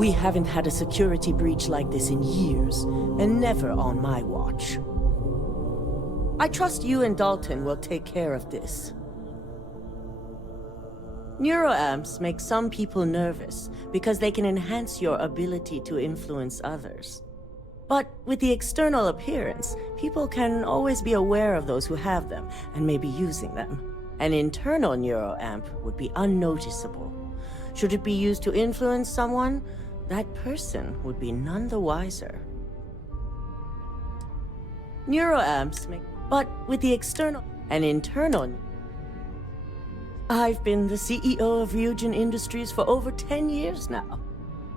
We haven't had a security breach like this in years, and never on my watch. I trust you and Dalton will take care of this. Neuroamps make some people nervous because they can enhance your ability to influence others. But with the external appearance, people can always be aware of those who have them and may be using them. An internal neuroamp would be unnoticeable. Should it be used to influence someone, that person would be none the wiser. Neuroamps make... But with the external and internal... I've been the CEO of Ryujin Industries for over 10 years now.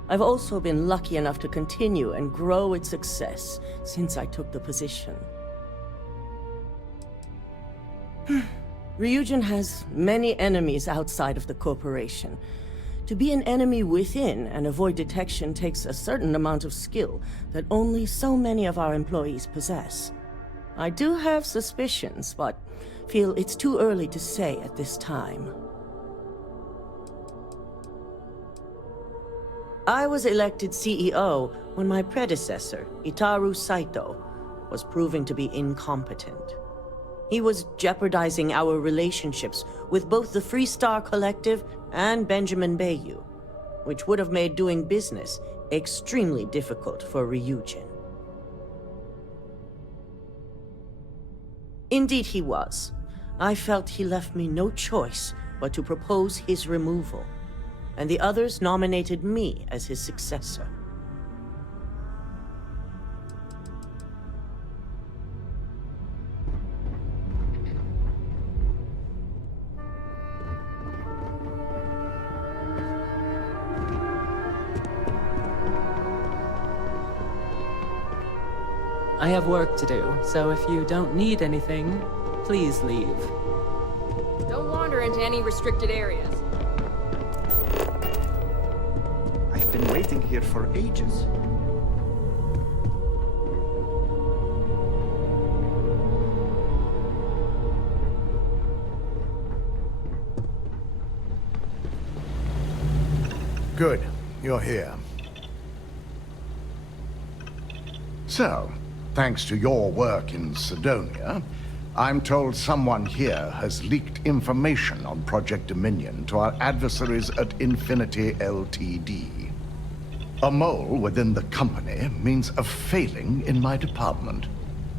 I've also been lucky enough to continue and grow its success since I took the position. Ryujin has many enemies outside of the corporation. To be an enemy within and avoid detection takes a certain amount of skill that only so many of our employees possess. I do have suspicions, but feel it's too early to say at this time. I was elected CEO when my predecessor, Itaru Saito, was proving to be incompetent. He was jeopardizing our relationships with both the Freestar Collective and Benjamin Bayou, which would have made doing business extremely difficult for Ryujin. Indeed he was. I felt he left me no choice but to propose his removal, and the others nominated me as his successor. I have work to do, so if you don't need anything, please leave. Don't wander into any restricted areas. I've been waiting here for ages. Good. You're here. So, thanks to your work in Sidonia, I'm told someone here has leaked information on Project Dominion to our adversaries at Infinity Ltd. A mole within the company means a failing in my department.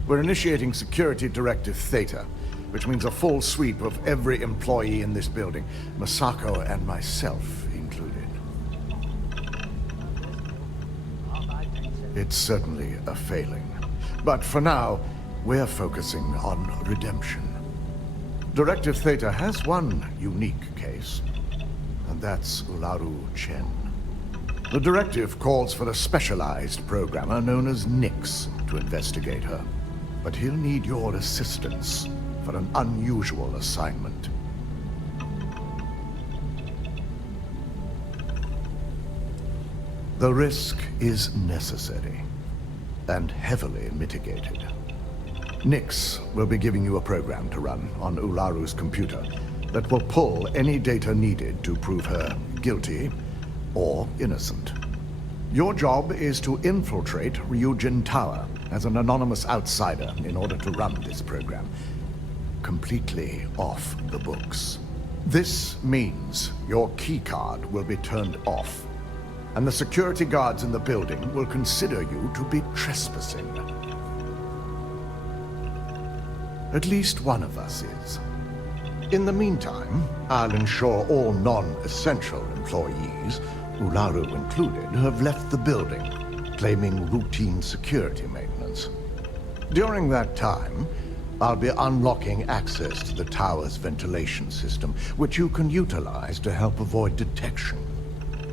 We're initiating Security Directive Theta, which means a full sweep of every employee in this building, Masako and myself included. It's certainly a failing. But for now, we're focusing on redemption. Directive Theta has one unique case, and that's Ularu Chen. The directive calls for a specialized programmer known as Nix to investigate her. But he'll need your assistance for an unusual assignment. The risk is necessary and heavily mitigated. Nix will be giving you a program to run on Ularu's computer that will pull any data needed to prove her guilty or innocent. Your job is to infiltrate Ryujin Tower as an anonymous outsider in order to run this program completely off the books. This means your keycard will be turned off, and the security guards in the building will consider you to be trespassing. At least one of us is. In the meantime, I'll ensure all non-essential employees, Ularu included, have left the building, claiming routine security maintenance. During that time, I'll be unlocking access to the tower's ventilation system, which you can utilize to help avoid detection.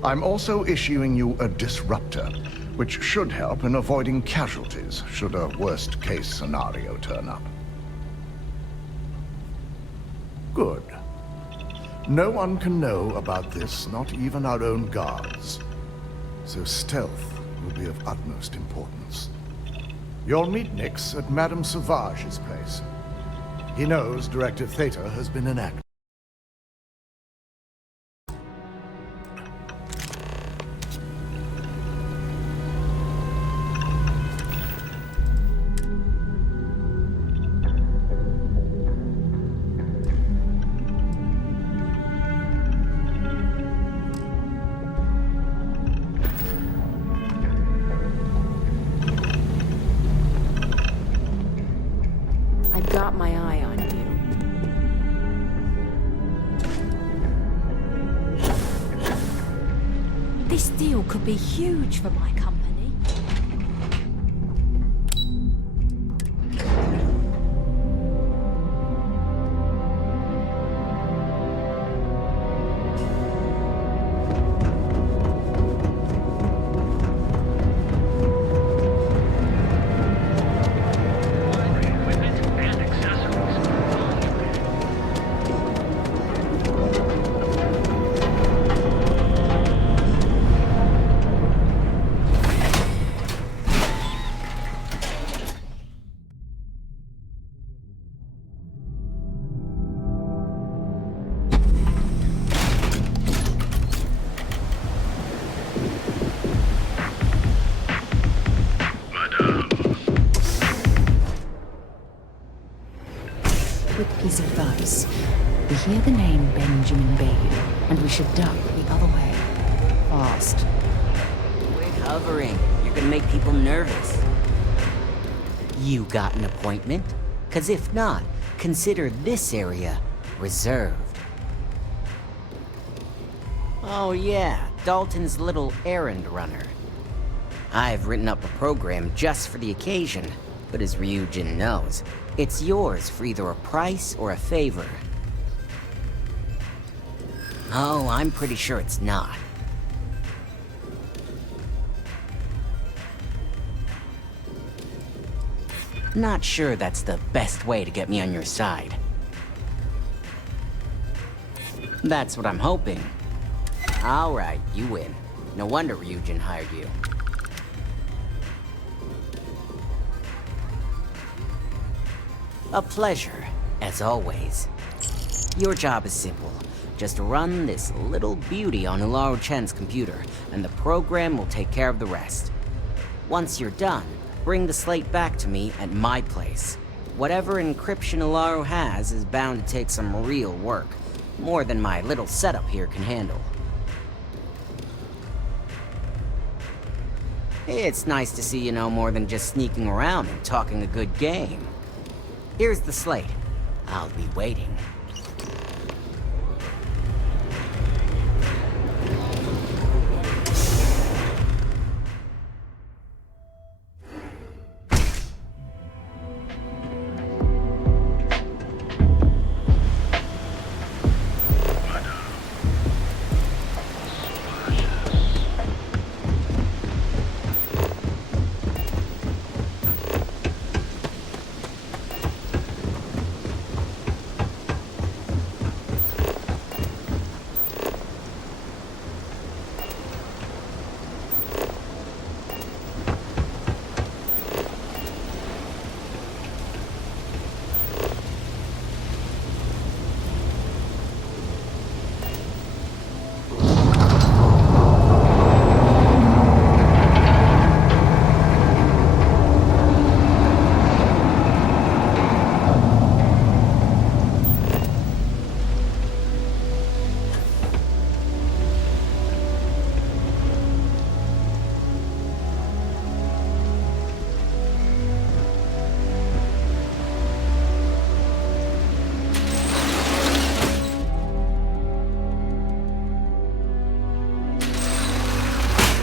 I'm also issuing you a disruptor, which should help in avoiding casualties should a worst-case scenario turn up. Good. No one can know about this, not even our own guards. So stealth will be of utmost importance. You'll meet Nix at Madame Sauvage's place. He knows Directive Theta has been enacted. deal could be huge for my company. Piece of advice. We hear the name Benjamin Babe, and we should duck the other way. Fast. Quit hovering. You're gonna make people nervous. You got an appointment? 'Cause if not, consider this area reserved. Oh yeah, Dalton's little errand runner. I've written up a program just for the occasion, but as Ryujin knows, it's yours for either a price or a favor. Oh, I'm pretty sure it's not. Not sure that's the best way to get me on your side. That's what I'm hoping. Alright, you win. No wonder Ryujin hired you. A pleasure, as always. Your job is simple. Just run this little beauty on Ularu-chan's computer, and the program will take care of the rest. Once you're done, bring the slate back to me at my place. Whatever encryption Ularu has is bound to take some real work. More than my little setup here can handle. It's nice to see you know more than just sneaking around and talking a good game. Here's the slate. I'll be waiting.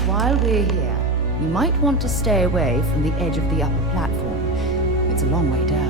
While we're here, you might want to stay away from the edge of the upper platform. It's a long way down.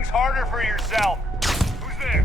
things harder for yourself. Who's there?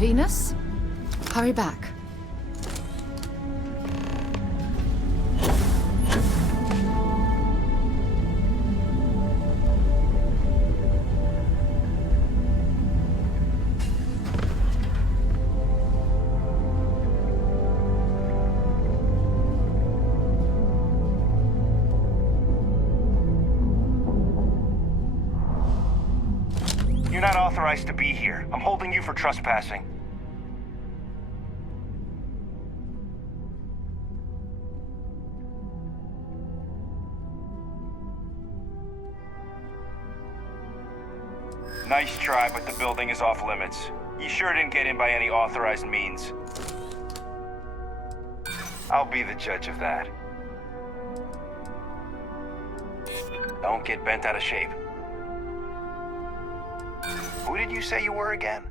Venus, hurry back. You're not authorized to be here. I'm holding you for trespassing. Nice try, but the building is off limits. You sure didn't get in by any authorized means. I'll be the judge of that. Don't get bent out of shape. Who did you say you were again?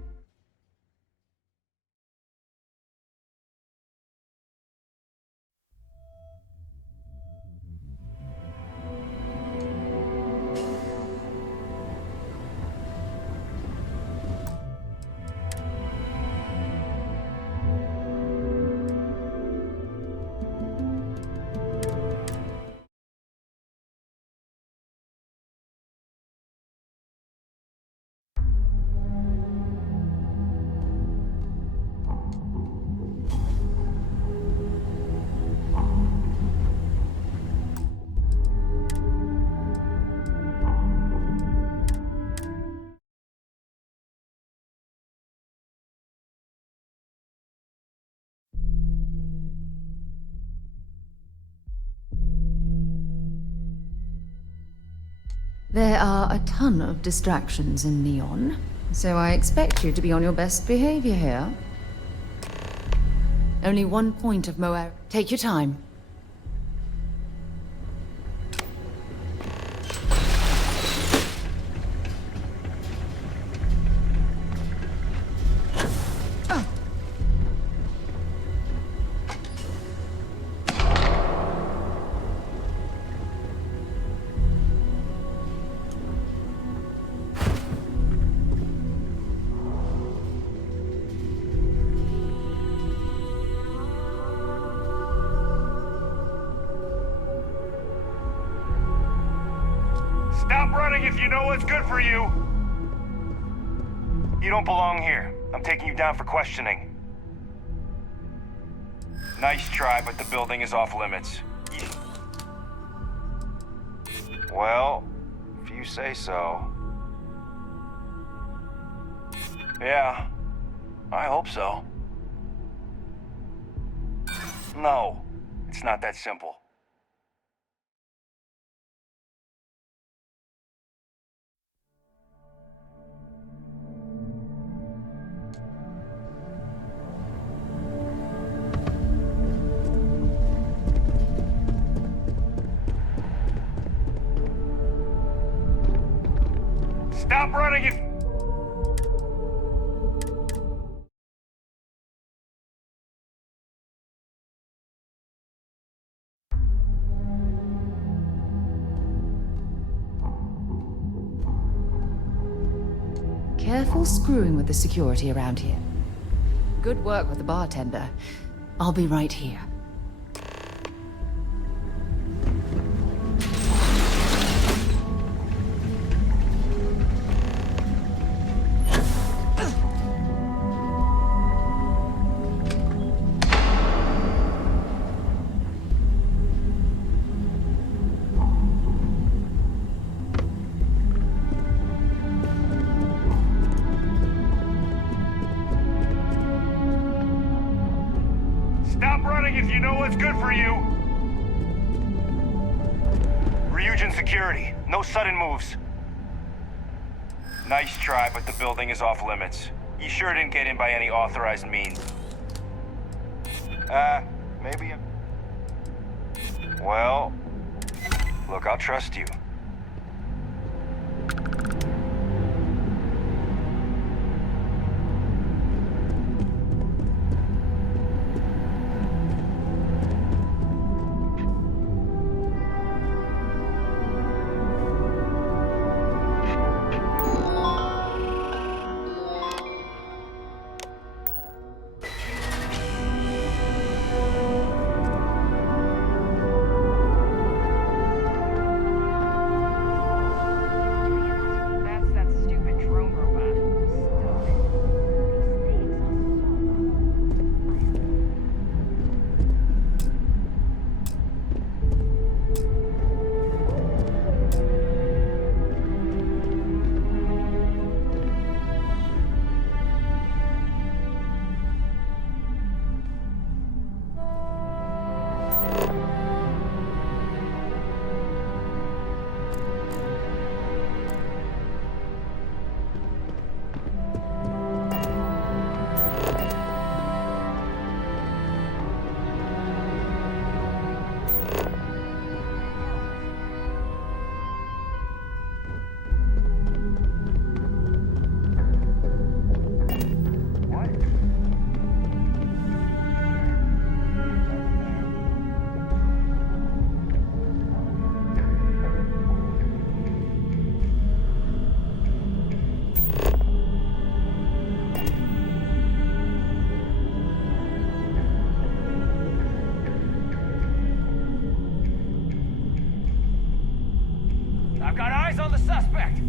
There are a ton of distractions in Neon, so I expect you to be on your best behavior here. Only 1 point of Moab. Take your time. Stop running if you know what's good for you! You don't belong here. I'm taking you down for questioning. Nice try, but the building is off limits. Well, if you say so. Yeah, I hope so. No, it's not that simple. Stop running if... Careful screwing with the security around here. Good work with the bartender. I'll be right here. Stop running if you know what's good for you! Ryujin security. No sudden moves. Nice try, but the building is off limits. You sure didn't get in by any authorized means. Maybe... Well... Look, I'll trust you. I've got eyes on the suspect!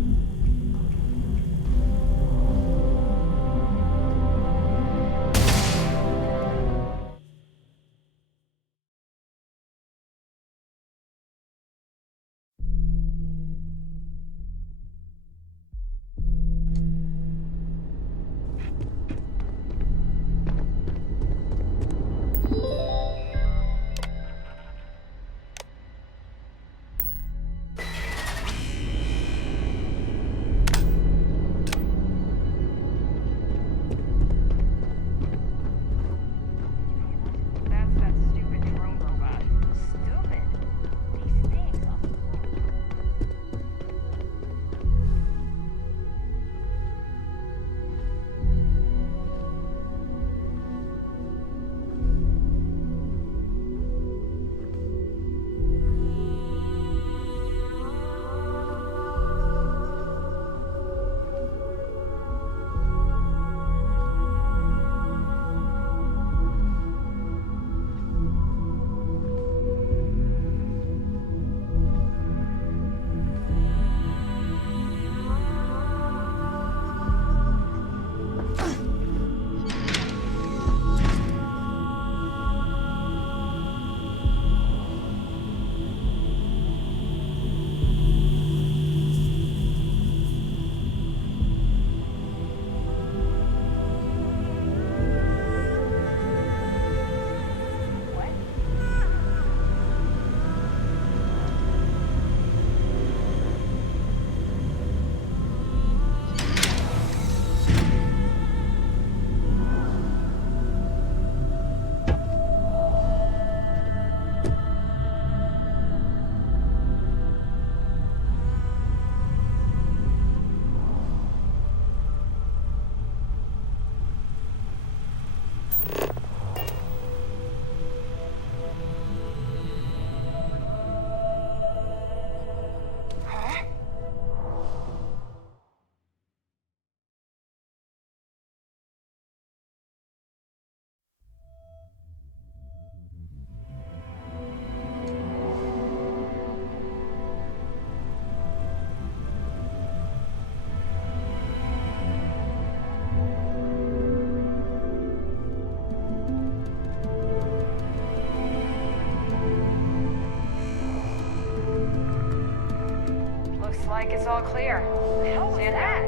like it's all clear. The hell was that?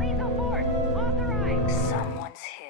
Lethal force, authorized. Someone's here.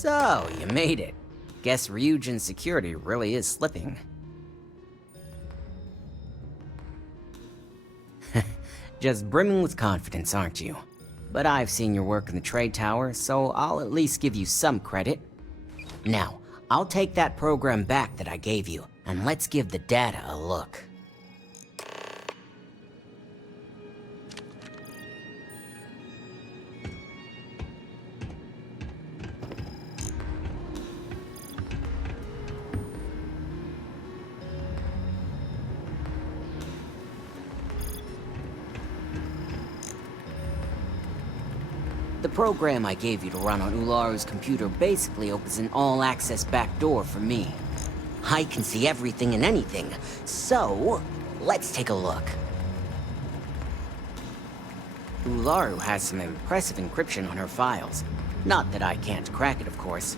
So, you made it. Guess Ryujin's security really is slipping. Just brimming with confidence, aren't you? But I've seen your work in the trade tower, so I'll at least give you some credit. Now, I'll take that program back that I gave you, and let's give the data a look. The program I gave you to run on Ularu's computer basically opens an all-access backdoor for me. I can see everything and anything, so let's take a look. Ularu has some impressive encryption on her files. Not that I can't crack it, of course.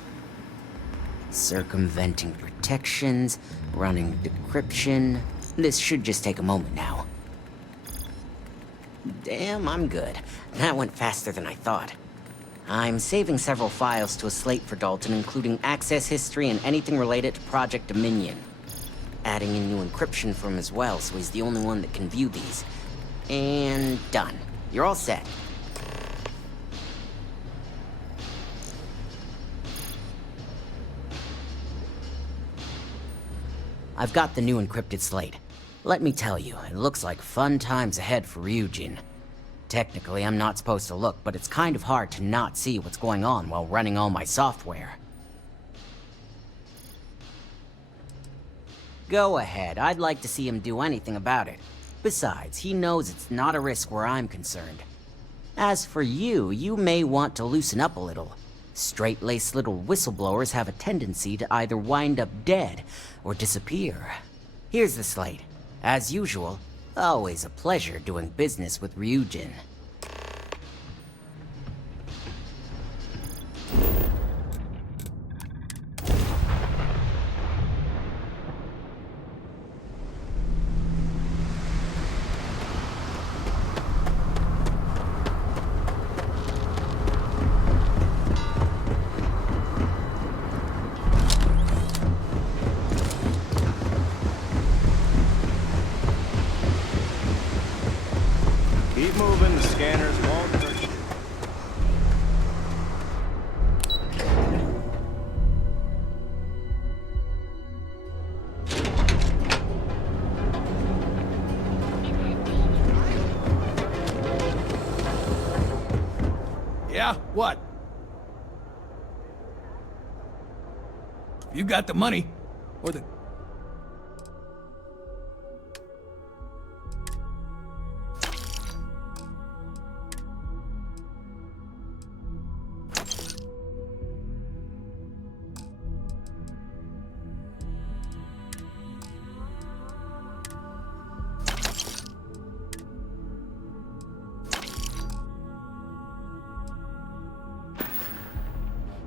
Circumventing protections, running decryption. This should just take a moment now. Damn, I'm good. That went faster than I thought. I'm saving several files to a slate for Dalton, including access history and anything related to Project Dominion. Adding in new encryption for him as well, so he's the only one that can view these. And done. You're all set. I've got the new encrypted slate. Let me tell you, it looks like fun times ahead for Ryujin. Technically, I'm not supposed to look, but it's kind of hard to not see what's going on while running all my software. Go ahead, I'd like to see him do anything about it. Besides, he knows it's not a risk where I'm concerned. As for you, you may want to loosen up a little. Straight-laced little whistleblowers have a tendency to either wind up dead or disappear. Here's the slate. As usual, always a pleasure doing business with Ryujin. Keep moving, the scanners won't hurt you. Yeah? What? You got the money. Or the...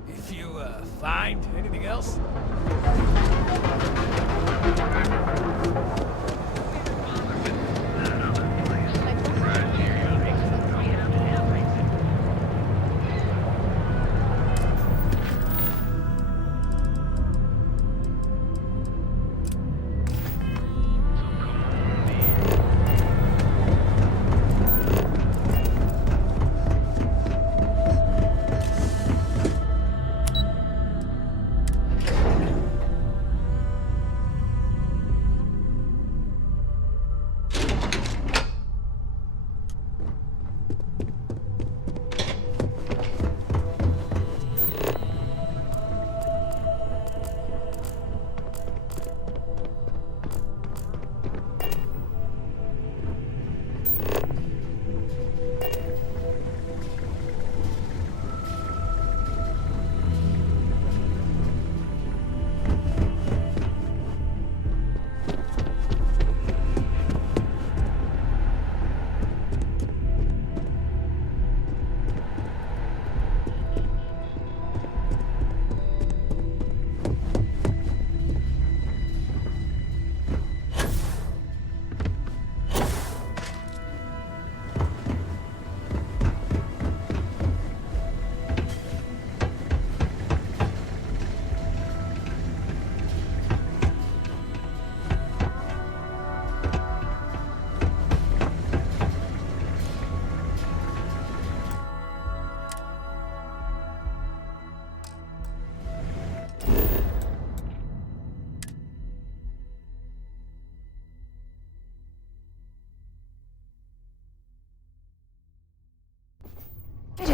If you, find anything else?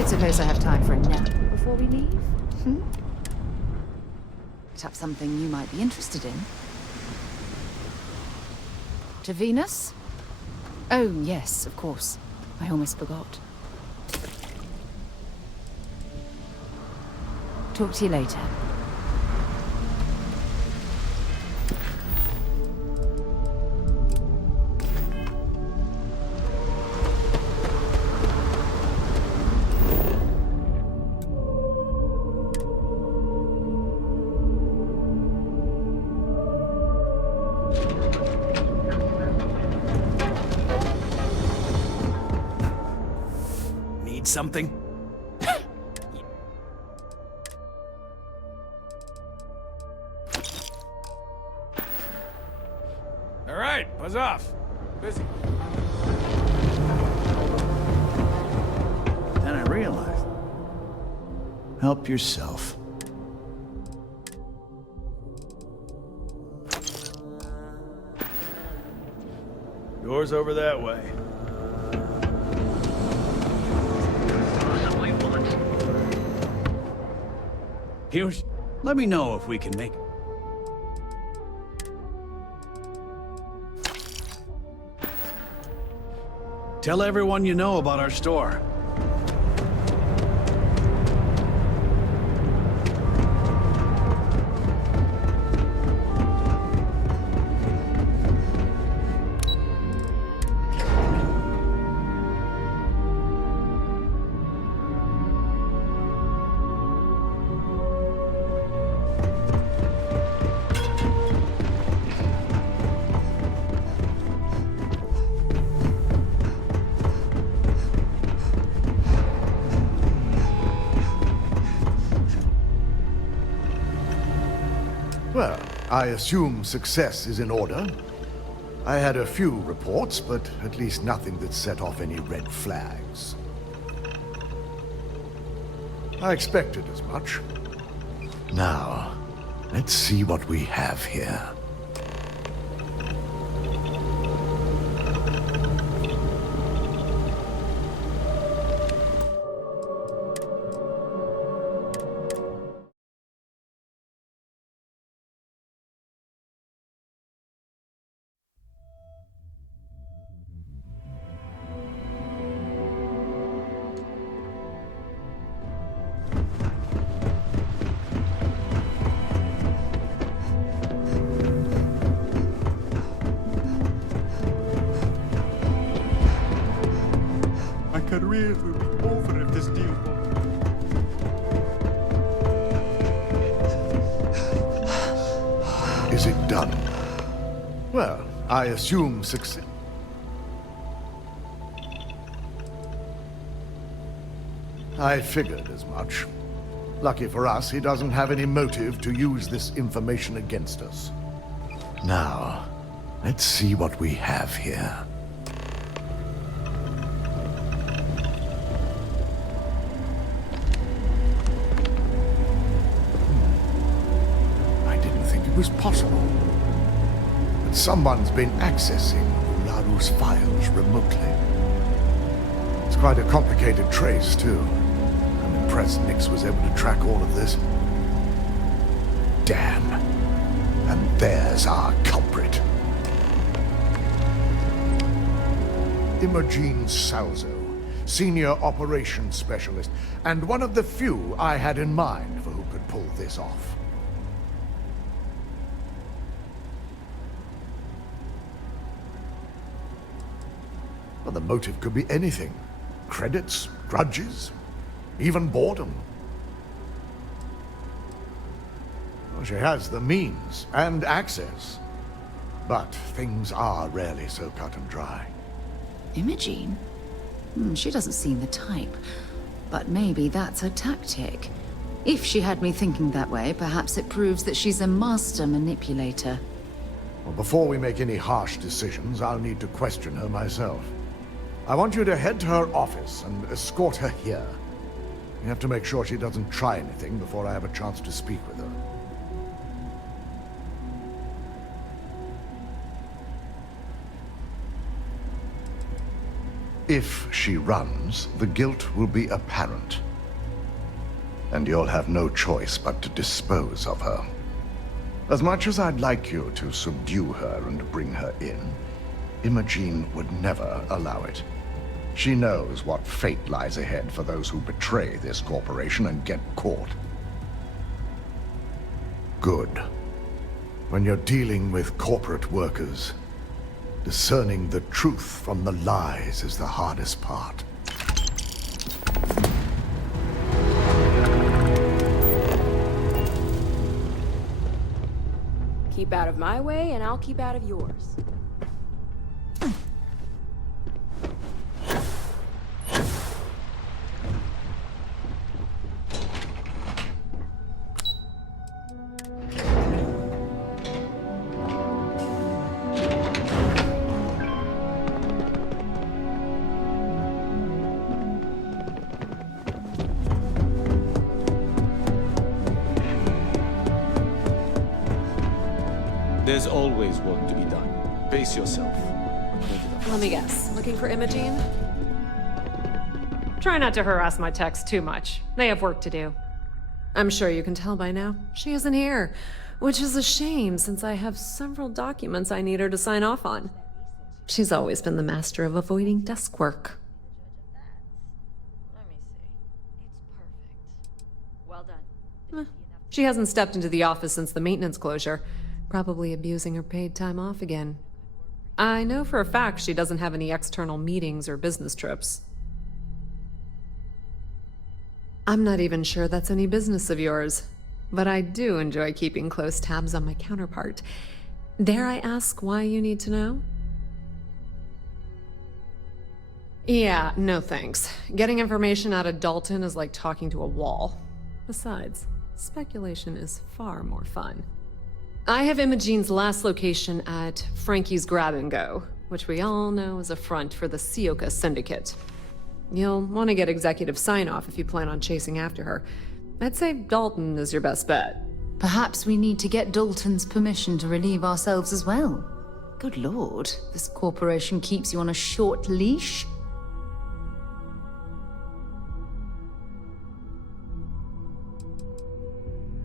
Suppose I have time for a nap before we leave? Perhaps something you might be interested in. To Venus? Oh, yes, of course. I almost forgot. Talk to you later. Need something? All right, buzz off. Busy. Then I realized. Help yourself. Doors over that way. Here's. Let me know if we can make it. Tell everyone you know about our store. Well, I assume success is in order. I had a few reports, but at least nothing that set off any red flags. I expected as much. Now, let's see what we have here. My career will be over if this deal. Is it done? Well, I assume success. I figured as much. Lucky for us, he doesn't have any motive to use this information against us. Now, let's see what we have here. I didn't think it was possible. But someone's been accessing Ularu's files remotely. It's quite a complicated trace, too. I'm impressed Nix was able to track all of this. Damn. And there's our culprit. Imogene Salzo, Senior Operations Specialist, and one of the few I had in mind for who could pull this off. Well, the motive could be anything. Credits, grudges, even boredom. Well, she has the means and access. But things are rarely so cut and dry. Imogene? She doesn't seem the type. But maybe that's her tactic. If she had me thinking that way, perhaps it proves that she's a master manipulator. Well, before we make any harsh decisions, I'll need to question her myself. I want you to head to her office and escort her here. You have to make sure she doesn't try anything before I have a chance to speak with her. If she runs, the guilt will be apparent. And you'll have no choice but to dispose of her. As much as I'd like you to subdue her and bring her in, Imogene would never allow it. She knows what fate lies ahead for those who betray this corporation and get caught. Good. When you're dealing with corporate workers, discerning the truth from the lies is the hardest part. Keep out of my way, and I'll keep out of yours. There's always work to be done. Pace yourself. Let me guess. Looking for Imogene? Try not to harass my techs too much. They have work to do. I'm sure you can tell by now. She isn't here, which is a shame since I have several documents I need her to sign off on. She's always been the master of avoiding desk work. Let me see. It's perfect. Well done. She hasn't stepped into the office since the maintenance closure. Probably abusing her paid time off again. I know for a fact she doesn't have any external meetings or business trips. I'm not even sure that's any business of yours, but I do enjoy keeping close tabs on my counterpart. Dare I ask why you need to know? Yeah, no thanks. Getting information out of Dalton is like talking to a wall. Besides, speculation is far more fun. I have Imogene's last location at Frankie's Grab and Go, which we all know is a front for the Sioka Syndicate. You'll want to get executive sign-off if you plan on chasing after her. I'd say Dalton is your best bet. Perhaps we need to get Dalton's permission to relieve ourselves as well. Good lord, this corporation keeps you on a short leash.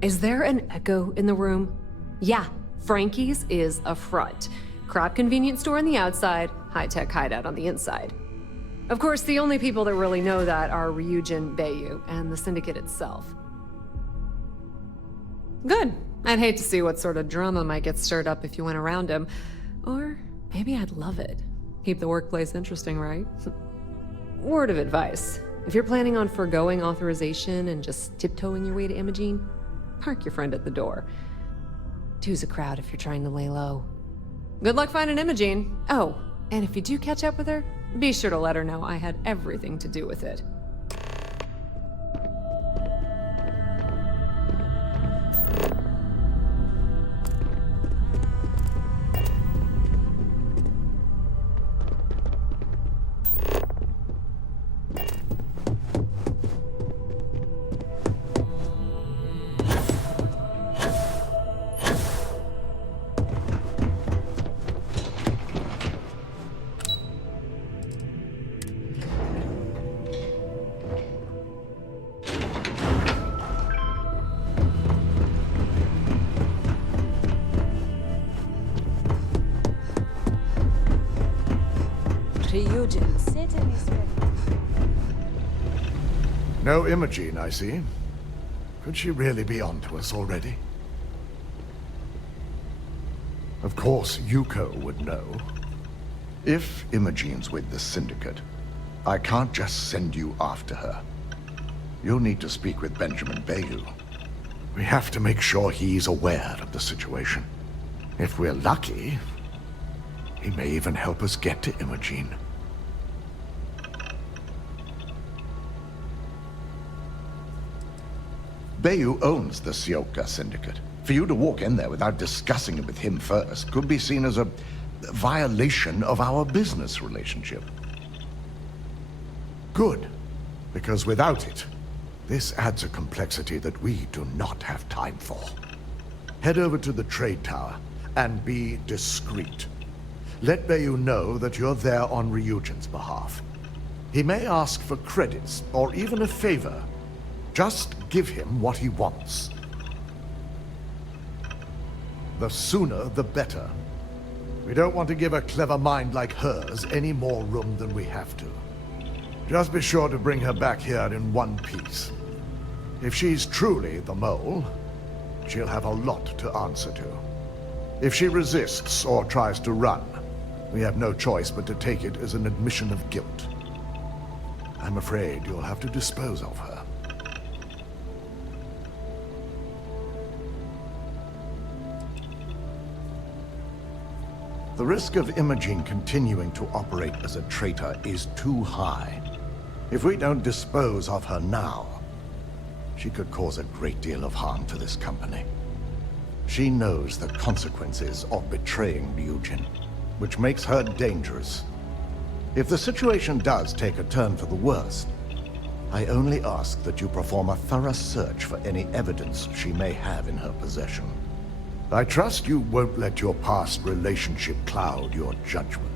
Is there an echo in the room? Yeah, Frankie's is a front. Crap convenience store on the outside, high-tech hideout on the inside. Of course, the only people that really know that are Ryujin Bayu and the Syndicate itself. Good. I'd hate to see what sort of drama might get stirred up if you went around him. Or maybe I'd love it. Keep the workplace interesting, right? Word of advice. If you're planning on foregoing authorization and just tiptoeing your way to Imogene, park your friend at the door. Two's a crowd if you're trying to lay low. Good luck finding Imogene. Oh, and if you do catch up with her, be sure to let her know I had everything to do with it. No Imogene, I see. Could she really be onto us already? Of course, Yuko would know. If Imogene's with the Syndicate, I can't just send you after her. You'll need to speak with Benjamin Bayu. We have to make sure he's aware of the situation. If we're lucky, he may even help us get to Imogene. Bayu owns the Sioka Syndicate. For you to walk in there without discussing it with him first could be seen as a violation of our business relationship. Good, because without it, this adds a complexity that we do not have time for. Head over to the trade tower and be discreet. Let Bayu know that you're there on Ryujin's behalf. He may ask for credits or even a favor. Just give him what he wants. The sooner, the better. We don't want to give a clever mind like hers any more room than we have to. Just be sure to bring her back here in one piece. If she's truly the mole, she'll have a lot to answer to. If she resists or tries to run, we have no choice but to take it as an admission of guilt. I'm afraid you'll have to dispose of her. The risk of Imogene continuing to operate as a traitor is too high. If we don't dispose of her now, she could cause a great deal of harm to this company. She knows the consequences of betraying Ryujin, which makes her dangerous. If the situation does take a turn for the worst, I only ask that you perform a thorough search for any evidence she may have in her possession. I trust you won't let your past relationship cloud your judgment.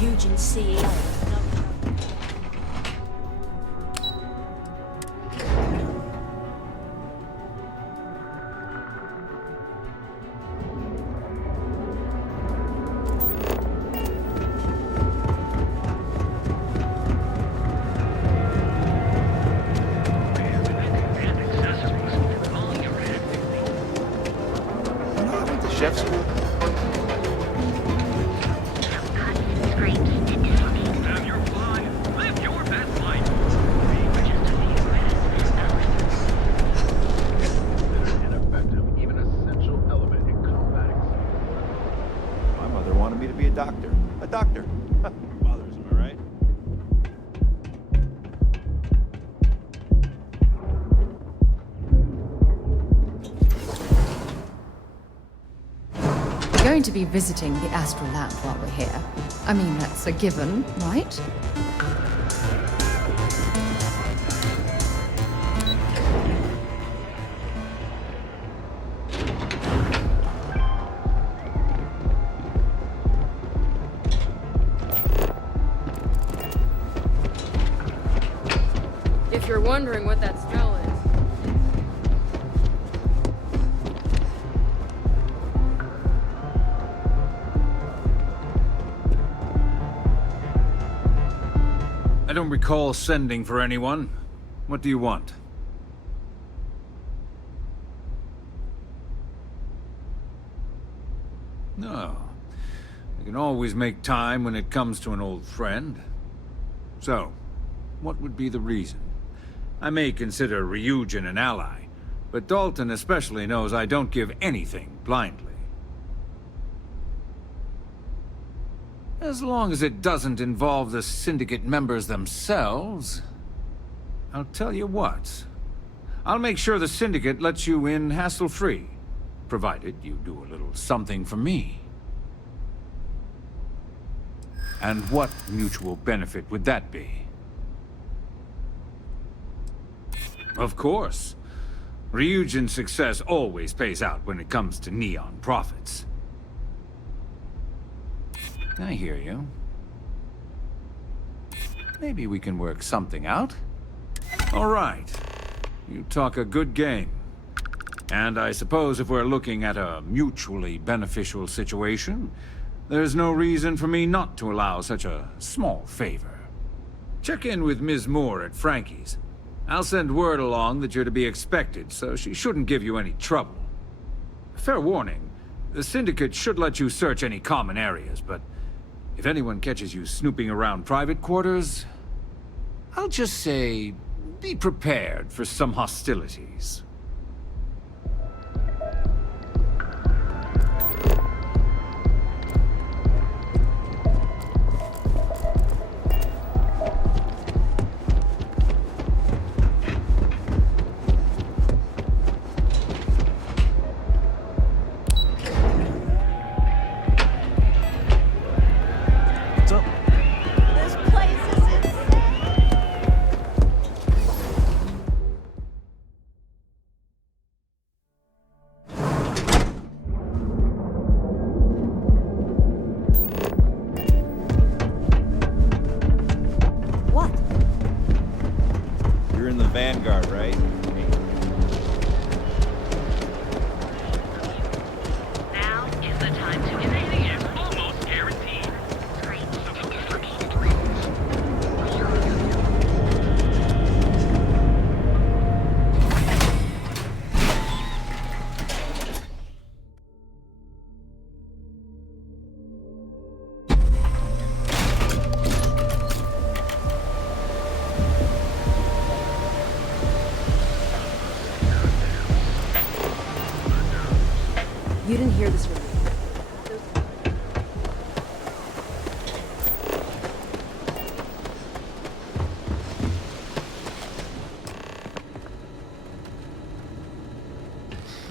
Ryujin CEO. Chef's doctor. Mothers, am I right? We're going to be visiting the Astral Lab while we're here. I mean, that's a given, right? If you're wondering what that smell is. I don't recall sending for anyone. What do you want? No. I can always make time when it comes to an old friend. So, what would be the reason? I may consider Ryujin an ally, but Dalton especially knows I don't give anything blindly. As long as it doesn't involve the Syndicate members themselves, I'll tell you what. I'll make sure the Syndicate lets you in hassle-free, provided you do a little something for me. And what mutual benefit would that be? Of course. Ryujin's success always pays out when it comes to Neon profits. I hear you. Maybe we can work something out. All right. You talk a good game. And I suppose if we're looking at a mutually beneficial situation, there's no reason for me not to allow such a small favor. Check in with Ms. Moore at Frankie's. I'll send word along that you're to be expected, so she shouldn't give you any trouble. Fair warning, the Syndicate should let you search any common areas, but if anyone catches you snooping around private quarters, I'll just say, be prepared for some hostilities. Vanguard, right? Now is the time to innovate. Is almost guaranteed. You didn't hear this review.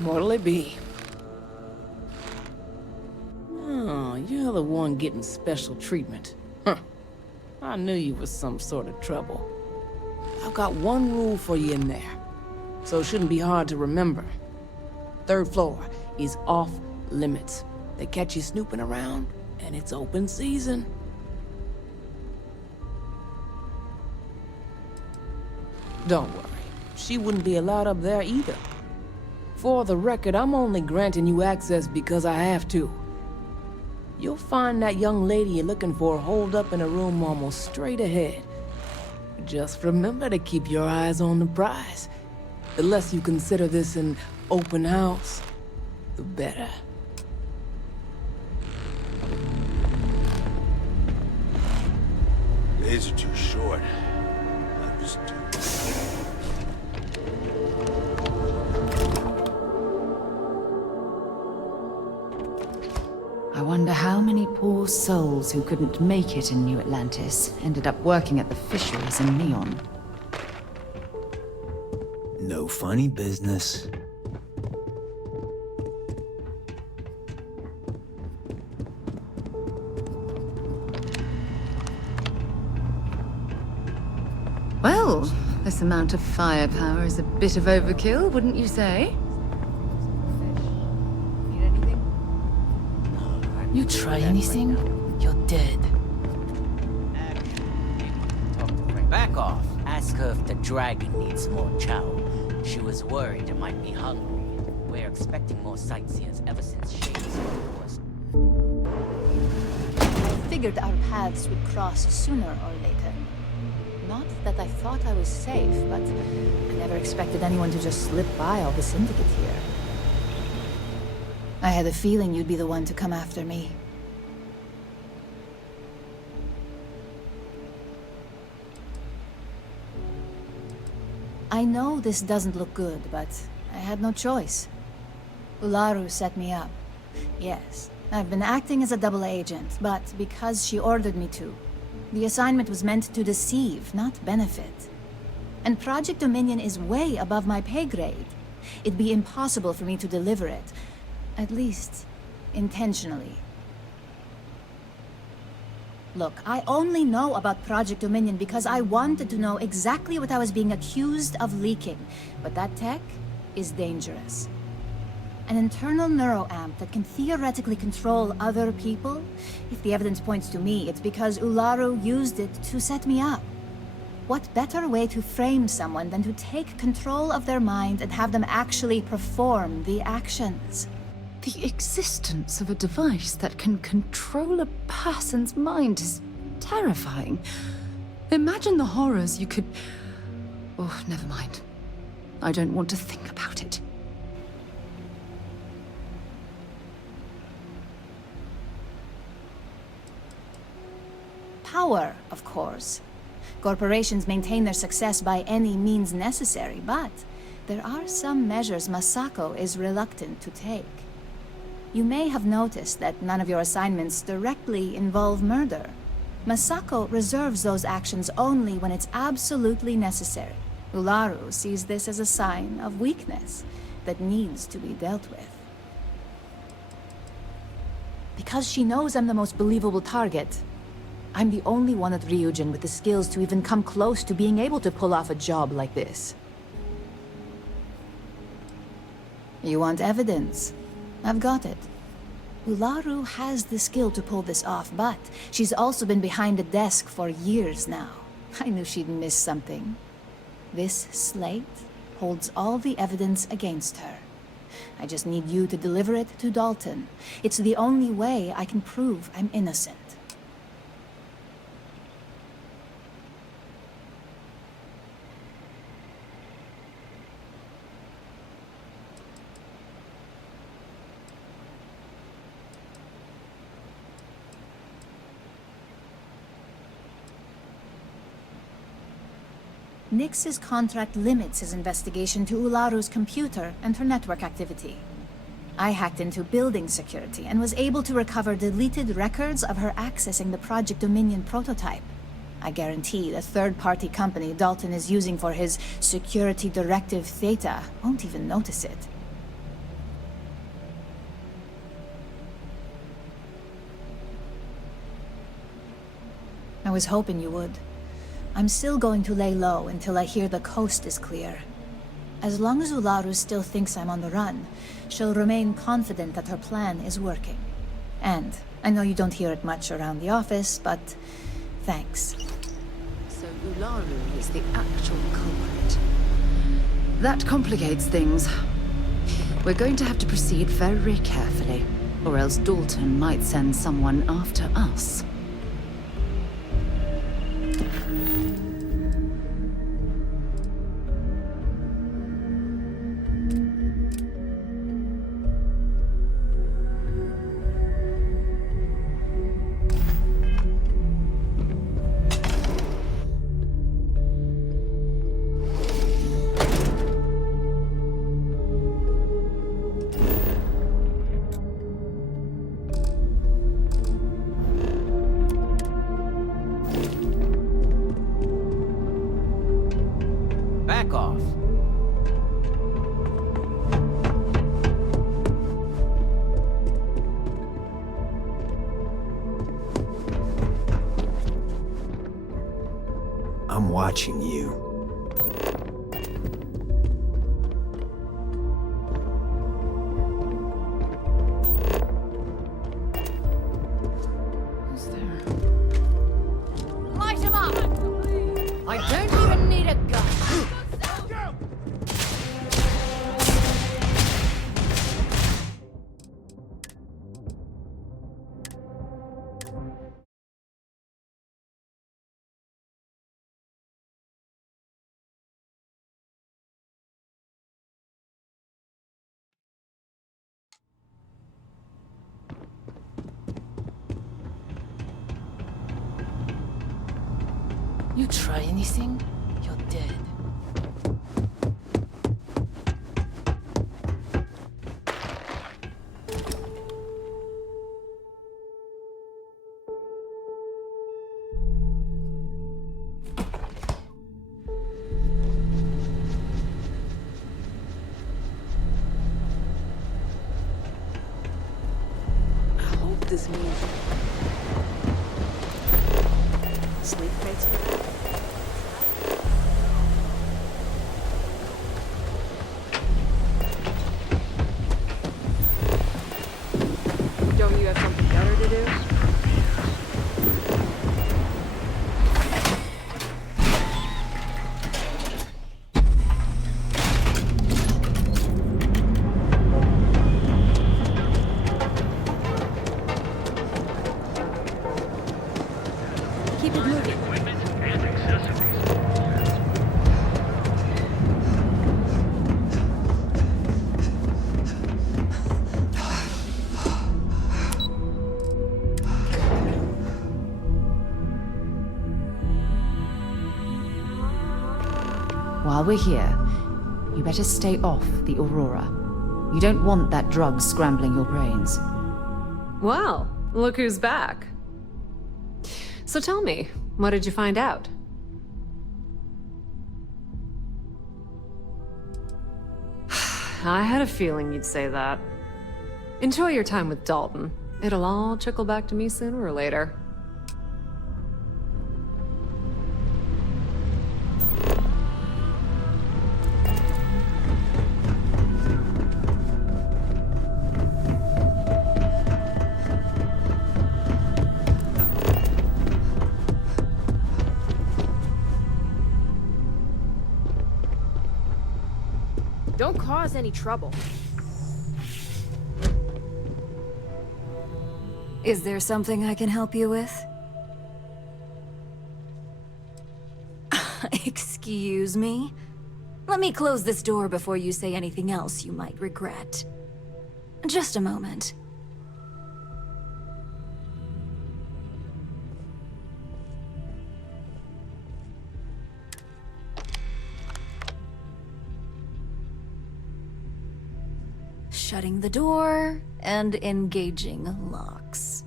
What'll it be? Oh, you're the one getting special treatment. Huh. I knew you was some sort of trouble. I've got one rule for you in there, so it shouldn't be hard to remember. 3rd floor is off limits. They catch you snooping around, and it's open season. Don't worry, she wouldn't be allowed up there either. For the record, I'm only granting you access because I have to. You'll find that young lady you're looking for holed up in a room almost straight ahead. Just remember to keep your eyes on the prize. The less you consider this an open house, the better. Days are too short. Life is too... I wonder how many poor souls who couldn't make it in New Atlantis ended up working at the fisheries in Neon. No funny business. Well, this amount of firepower is a bit of overkill, wouldn't you say? You try anything, you're dead. Back off. Ask her if the dragon needs more chow. She was worried it might be hungry. We're expecting more sightseers ever since Shades was. I figured our paths would cross sooner or later. Not that I thought I was safe, but I never expected anyone to just slip by all the syndicate here. I had a feeling you'd be the one to come after me. I know this doesn't look good, but I had no choice. Ularu set me up. Yes, I've been acting as a double agent, but because she ordered me to. The assignment was meant to deceive, not benefit. And Project Dominion is way above my pay grade. It'd be impossible for me to deliver it. At least, intentionally. Look, I only know about Project Dominion because I wanted to know exactly what I was being accused of leaking. But that tech is dangerous. An internal neuroamp that can theoretically control other people? If the evidence points to me, it's because Ularu used it to set me up. What better way to frame someone than to take control of their mind and have them actually perform the actions? The existence of a device that can control a person's mind is terrifying. Imagine the horrors you could... Oh, never mind. I don't want to think about it. Power, of course. Corporations maintain their success by any means necessary, but there are some measures Masako is reluctant to take. You may have noticed that none of your assignments directly involve murder. Masako reserves those actions only when it's absolutely necessary. Ularu sees this as a sign of weakness that needs to be dealt with. Because she knows I'm the most believable target, I'm the only one at Ryujin with the skills to even come close to being able to pull off a job like this. You want evidence? I've got it. Ularu has the skill to pull this off, but she's also been behind a desk for years now. I knew she'd miss something. This slate holds all the evidence against her. I just need you to deliver it to Dalton. It's the only way I can prove I'm innocent. Nix's contract limits his investigation to Ularu's computer and her network activity. I hacked into building security and was able to recover deleted records of her accessing the Project Dominion prototype. I guarantee the third-party company Dalton is using for his security directive Theta won't even notice it. I was hoping you would. I'm still going to lay low until I hear the coast is clear. As long as Ularu still thinks I'm on the run, she'll remain confident that her plan is working. And I know you don't hear it much around the office, but thanks. So Ularu is the actual culprit. That complicates things. We're going to have to proceed very carefully, or else Dalton might send someone after us. Back off. I'm watching you. Who's there? Light him up! I don't even need a gun. You try anything, you're dead. I hope this means sleep crates for that. Don't you have something better to do? Keep it moving. Equipment and accessories. While we're here, you better stay off the Aurora. You don't want that drug scrambling your brains. Well, look who's back. So tell me, what did you find out? I had a feeling you'd say that. Enjoy your time with Dalton. It'll all trickle back to me sooner or later. Don't cause any trouble. Is there something I can help you with? Excuse me? Let me close this door before you say anything else you might regret. Just a moment. Shutting the door and engaging locks.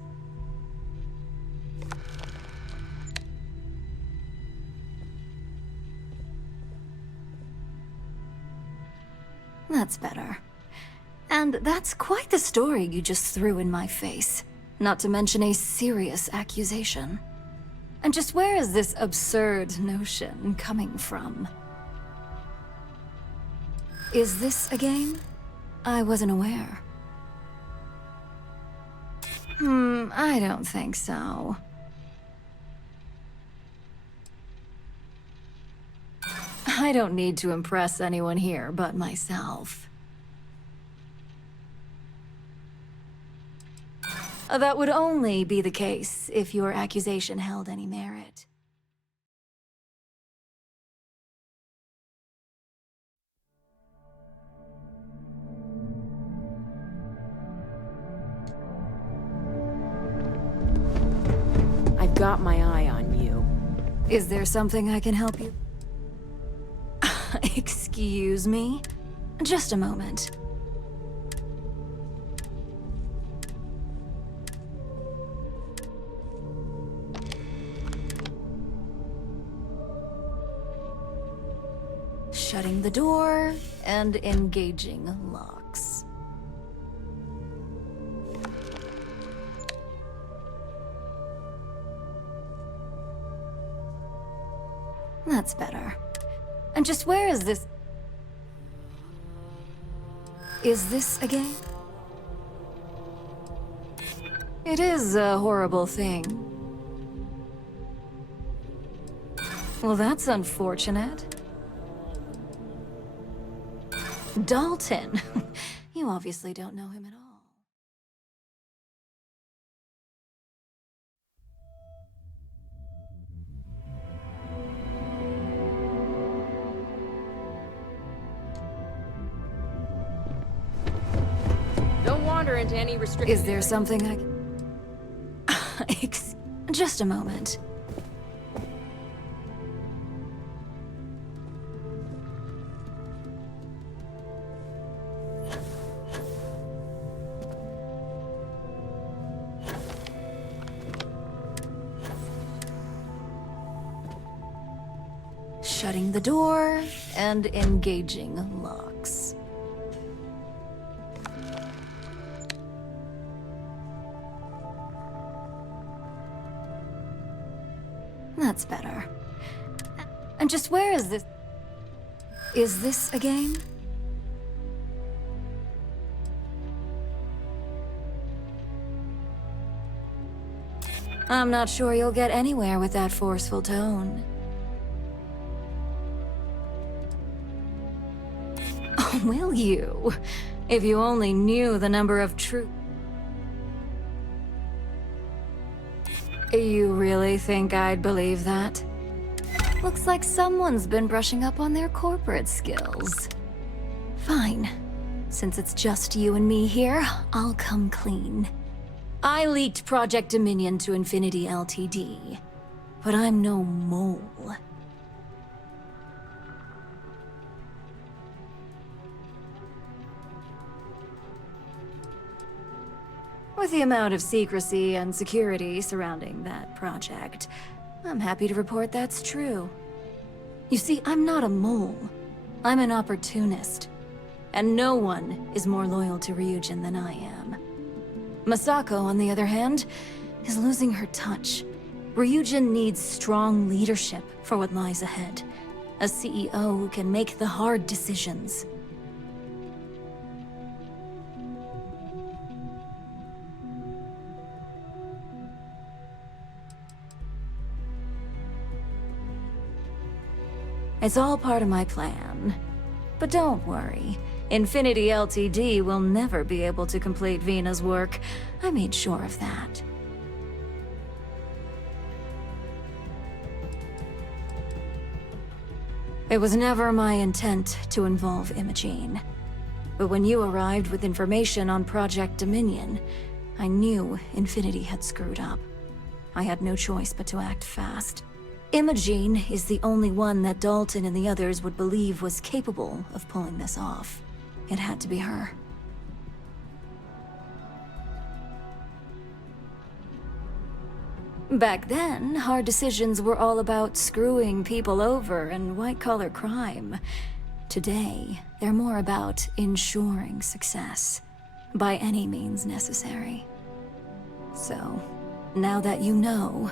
That's better. And that's quite the story you just threw in my face. Not to mention a serious accusation. And just where is this absurd notion coming from? Is this a game? I wasn't aware. I don't think so. I don't need to impress anyone here but myself. That would only be the case if your accusation held any merit. I've got my eye on you. Is there something I can help you? Excuse me? Just a moment. Shutting the door and engaging locks. That's better. And just where is this? Is this a game? It is a horrible thing. Well, that's unfortunate. Dalton. You obviously don't know him at all. Don't wander into any restricted Is there areas. something I... Just a moment. Shutting the door and engaging locks. That's better. And just where is this? Is this a game? I'm not sure you'll get anywhere with that forceful tone. Oh, will you? If you only knew the number of true... You really think I'd believe that? Looks like someone's been brushing up on their corporate skills. Fine. Since it's just you and me here, I'll come clean. I leaked Project Dominion to Infinity Ltd. But I'm no mole. With the amount of secrecy and security surrounding that project, I'm happy to report that's true. You see, I'm not a mole. I'm an opportunist. And no one is more loyal to Ryujin than I am. Masako, on the other hand, is losing her touch. Ryujin needs strong leadership for what lies ahead. A CEO who can make the hard decisions. It's all part of my plan. But don't worry. Infinity Ltd will never be able to complete Vina's work. I made sure of that. It was never my intent to involve Imogene. But when you arrived with information on Project Dominion, I knew Infinity had screwed up. I had no choice but to act fast. Imogene is the only one that Dalton and the others would believe was capable of pulling this off. It had to be her. Back then, hard decisions were all about screwing people over and white-collar crime. Today, they're more about ensuring success, by any means necessary. So, now that you know,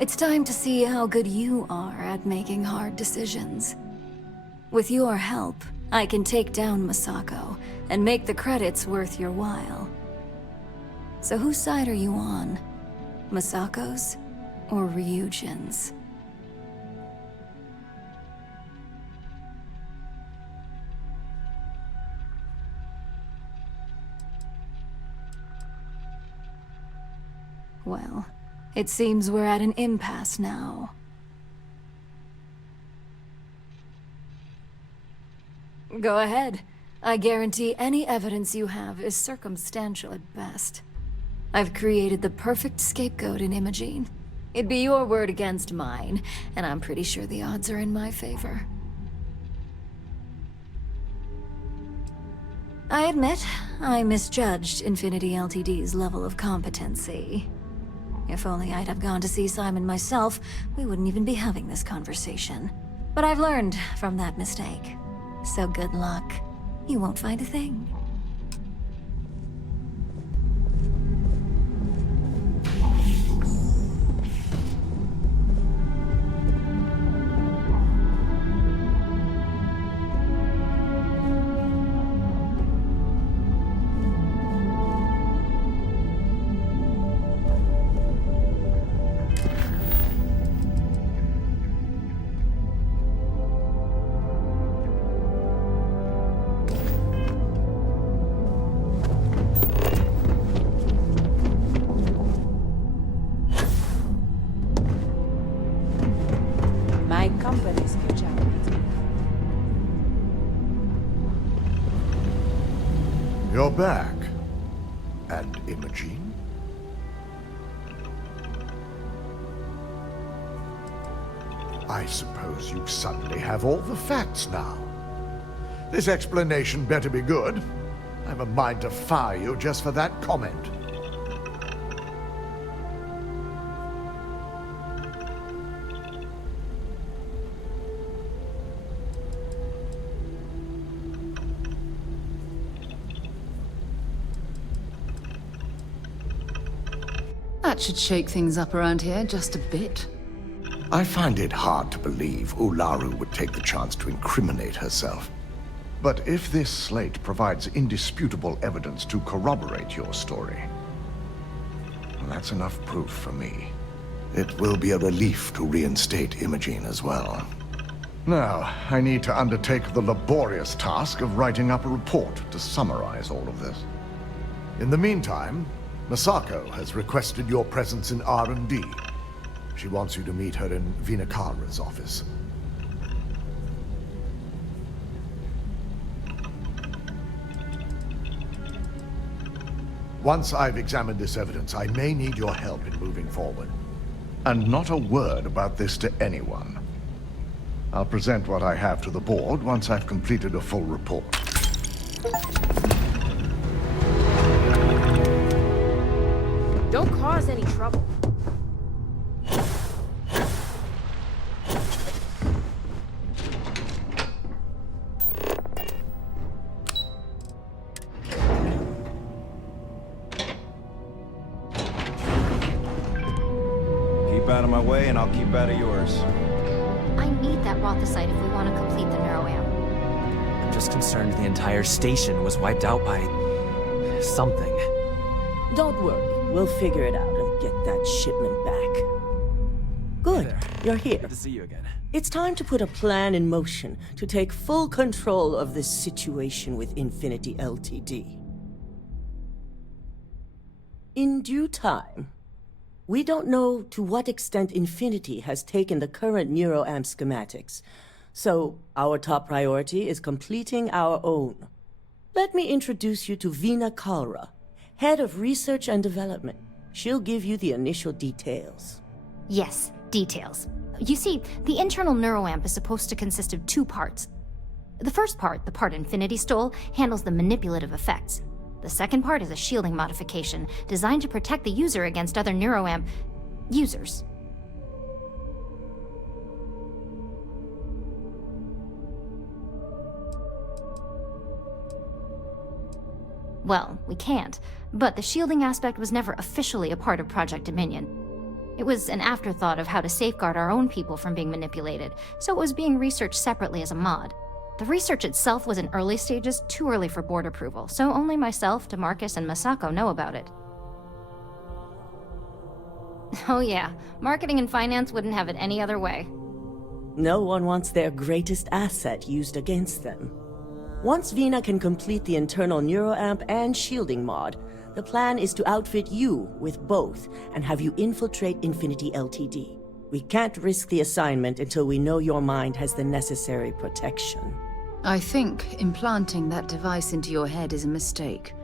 it's time to see how good you are at making hard decisions. With your help, I can take down Masako and make the credits worth your while. So whose side are you on? Masako's or Ryujin's? Well, it seems we're at an impasse now. Go ahead. I guarantee any evidence you have is circumstantial at best. I've created the perfect scapegoat in Imogene. It'd be your word against mine, and I'm pretty sure the odds are in my favor. I admit, I misjudged Infinity Ltd's level of competency. If only I'd have gone to see Simon myself, we wouldn't even be having this conversation. But I've learned from that mistake. So good luck. You won't find a thing. You're back. And Imogene? I suppose you suddenly have all the facts now. This explanation better be good. I've a mind to fire you just for that comment. That should shake things up around here just a bit. I find it hard to believe Ularu would take the chance to incriminate herself. But if this slate provides indisputable evidence to corroborate your story, well, that's enough proof for me. It will be a relief to reinstate Imogene as well. Now, I need to undertake the laborious task of writing up a report to summarize all of this. In the meantime, Masako has requested your presence in R&D. She wants you to meet her in Vinakara's office. Once I've examined this evidence, I may need your help in moving forward. And not a word about this to anyone. I'll present what I have to the board once I've completed a full report. Don't cause any trouble. Keep out of my way and I'll keep out of yours. I need that Rothosite if we want to complete the neuroamp. I'm just concerned the entire station was wiped out by something. Don't worry. We'll figure it out and get that shipment back. Good. You're here. Good to see you again. It's time to put a plan in motion to take full control of this situation with Infinity Ltd. In due time. We don't know to what extent Infinity has taken the current NeuroAmp schematics, so our top priority is completing our own. Let me introduce you to Veena Kalra, Head of Research and Development. She'll give you the initial details. Yes, details. You see, the internal neuroamp is supposed to consist of 2 parts. The first part, the part Infinity stole, handles the manipulative effects. The second part is a shielding modification, designed to protect the user against other neuroamp users. Well, we can't, but the shielding aspect was never officially a part of Project Dominion. It was an afterthought of how to safeguard our own people from being manipulated, so it was being researched separately as a mod. The research itself was in early stages, too early for board approval, so only myself, DeMarcus, and Masako know about it. Oh yeah, marketing and finance wouldn't have it any other way. No one wants their greatest asset used against them. Once Veena can complete the internal neuroamp and shielding mod, the plan is to outfit you with both and have you infiltrate Infinity Ltd. We can't risk the assignment until we know your mind has the necessary protection. I think implanting that device into your head is a mistake.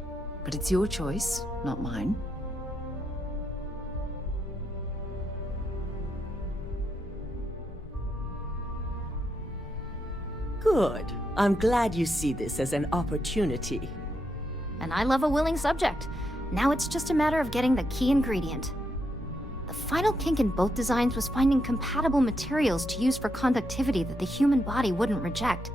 But it's your choice, not mine. Good. I'm glad you see this as an opportunity. And I love a willing subject. Now it's just a matter of getting the key ingredient. The final kink in both designs was finding compatible materials to use for conductivity that the human body wouldn't reject.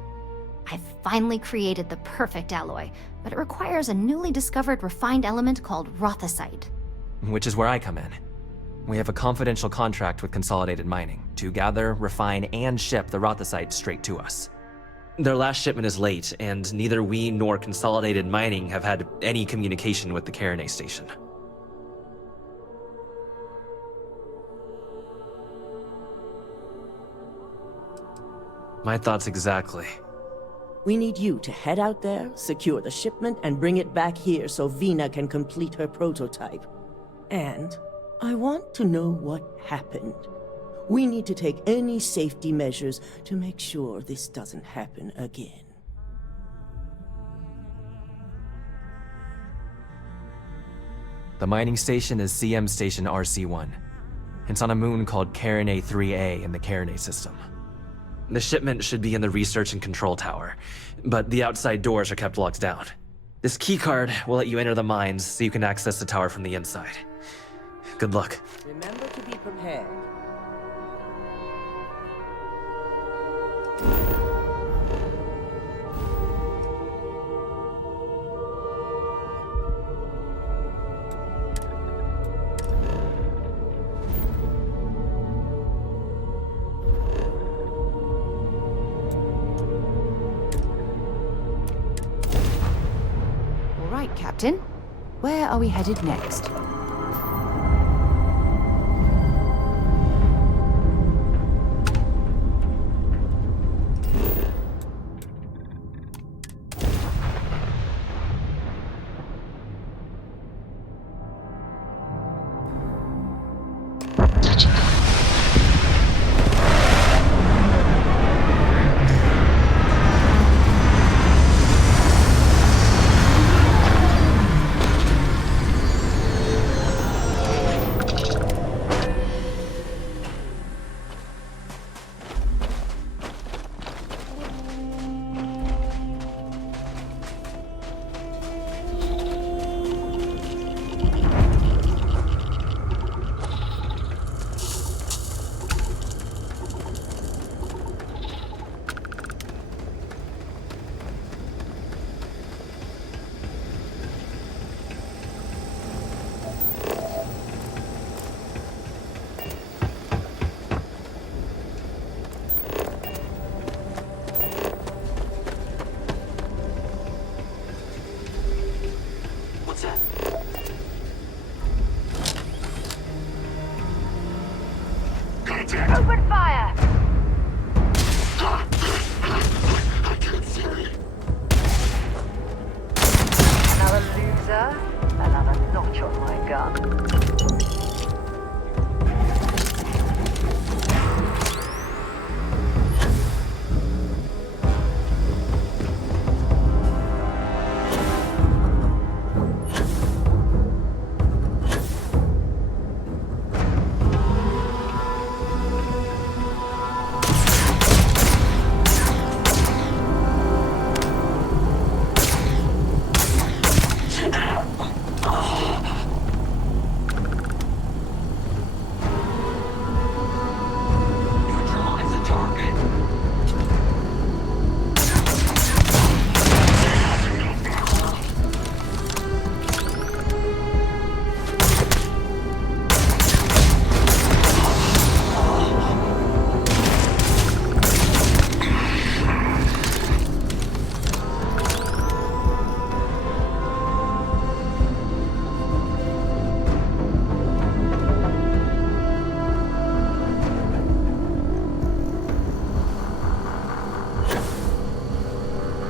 I've finally created the perfect alloy, but it requires a newly discovered refined element called rothicite. Which is where I come in. We have a confidential contract with Consolidated Mining to gather, refine, and ship the rothicite straight to us. Their last shipment is late, and neither we nor Consolidated Mining have had any communication with the Carinae station. My thoughts exactly. We need you to head out there, secure the shipment, and bring it back here so Veena can complete her prototype. And I want to know what happened. We need to take any safety measures to make sure this doesn't happen again. The mining station is CM Station RC-1. It's on a moon called Carinae 3A in the Carinae system. The shipment should be in the research and control tower, but the outside doors are kept locked down. This keycard will let you enter the mines so you can access the tower from the inside. Good luck. Remember to be prepared. Captain, where are we headed next?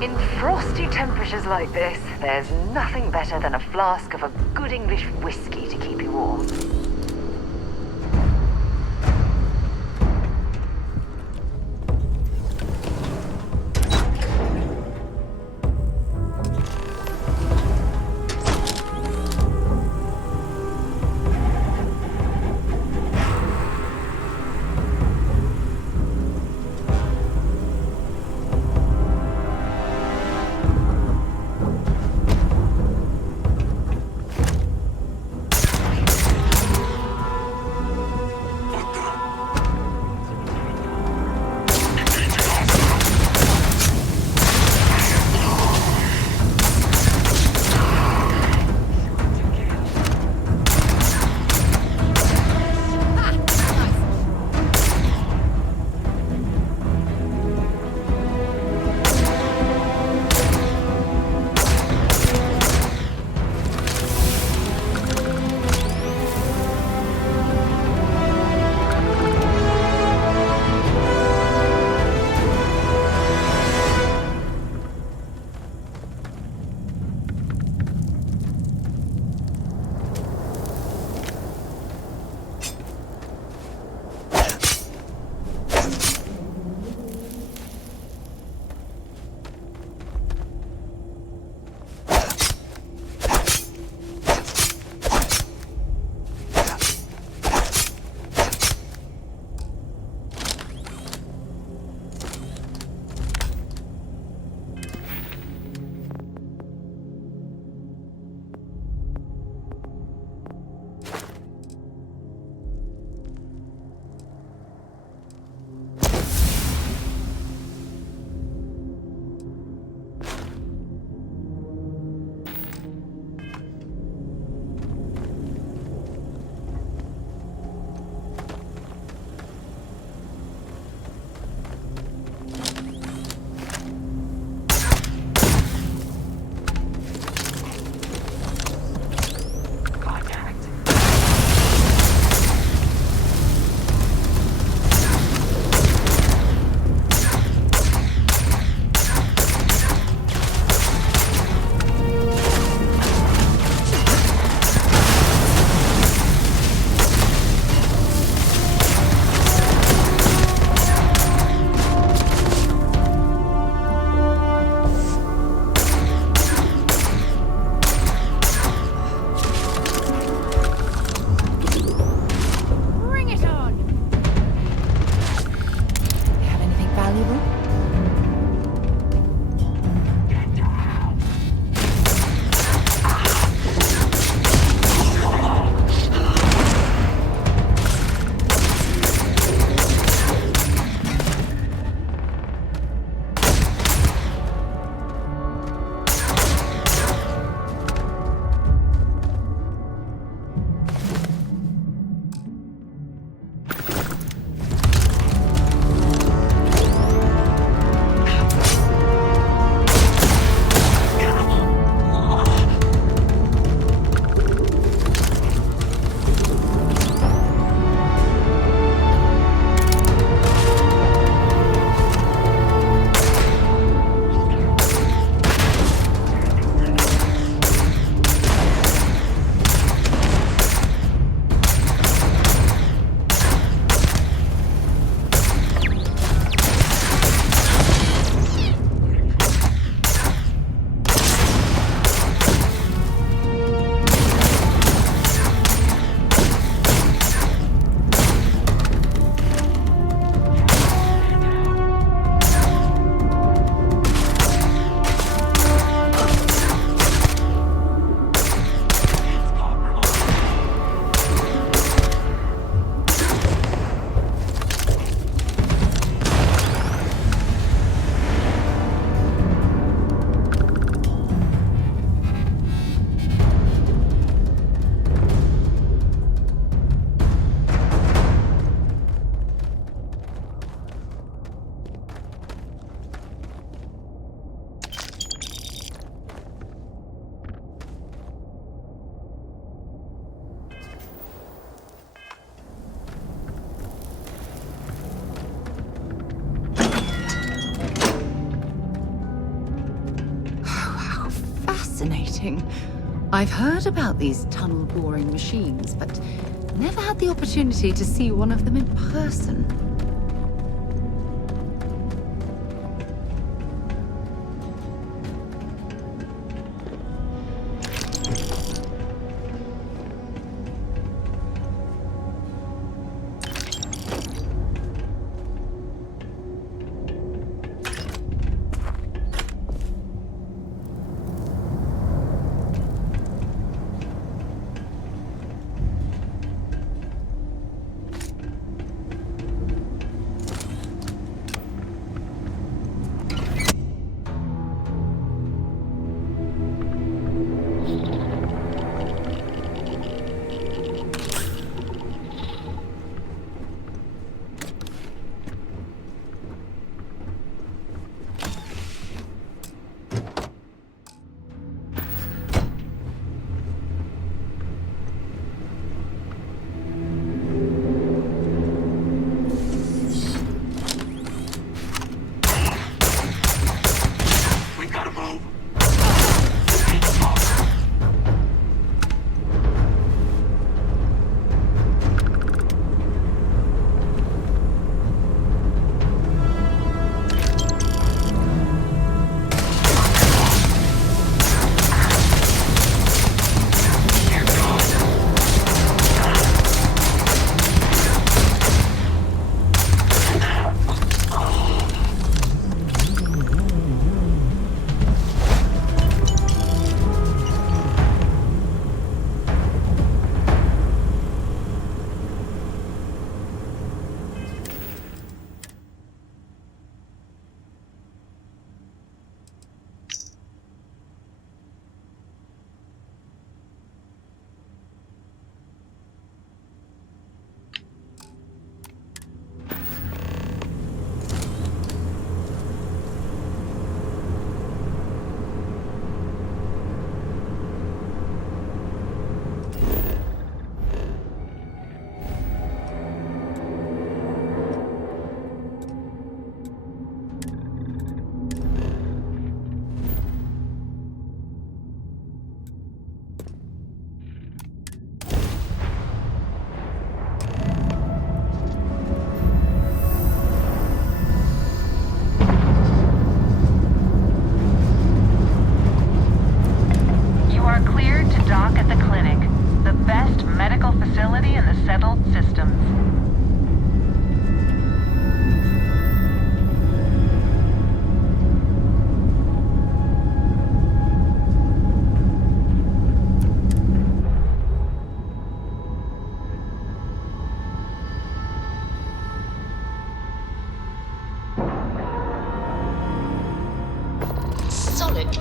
In frosty temperatures like this, there's nothing better than a flask of a good English whiskey to keep you warm. fascinating. I've heard about these tunnel boring machines, but never had the opportunity to see one of them in person.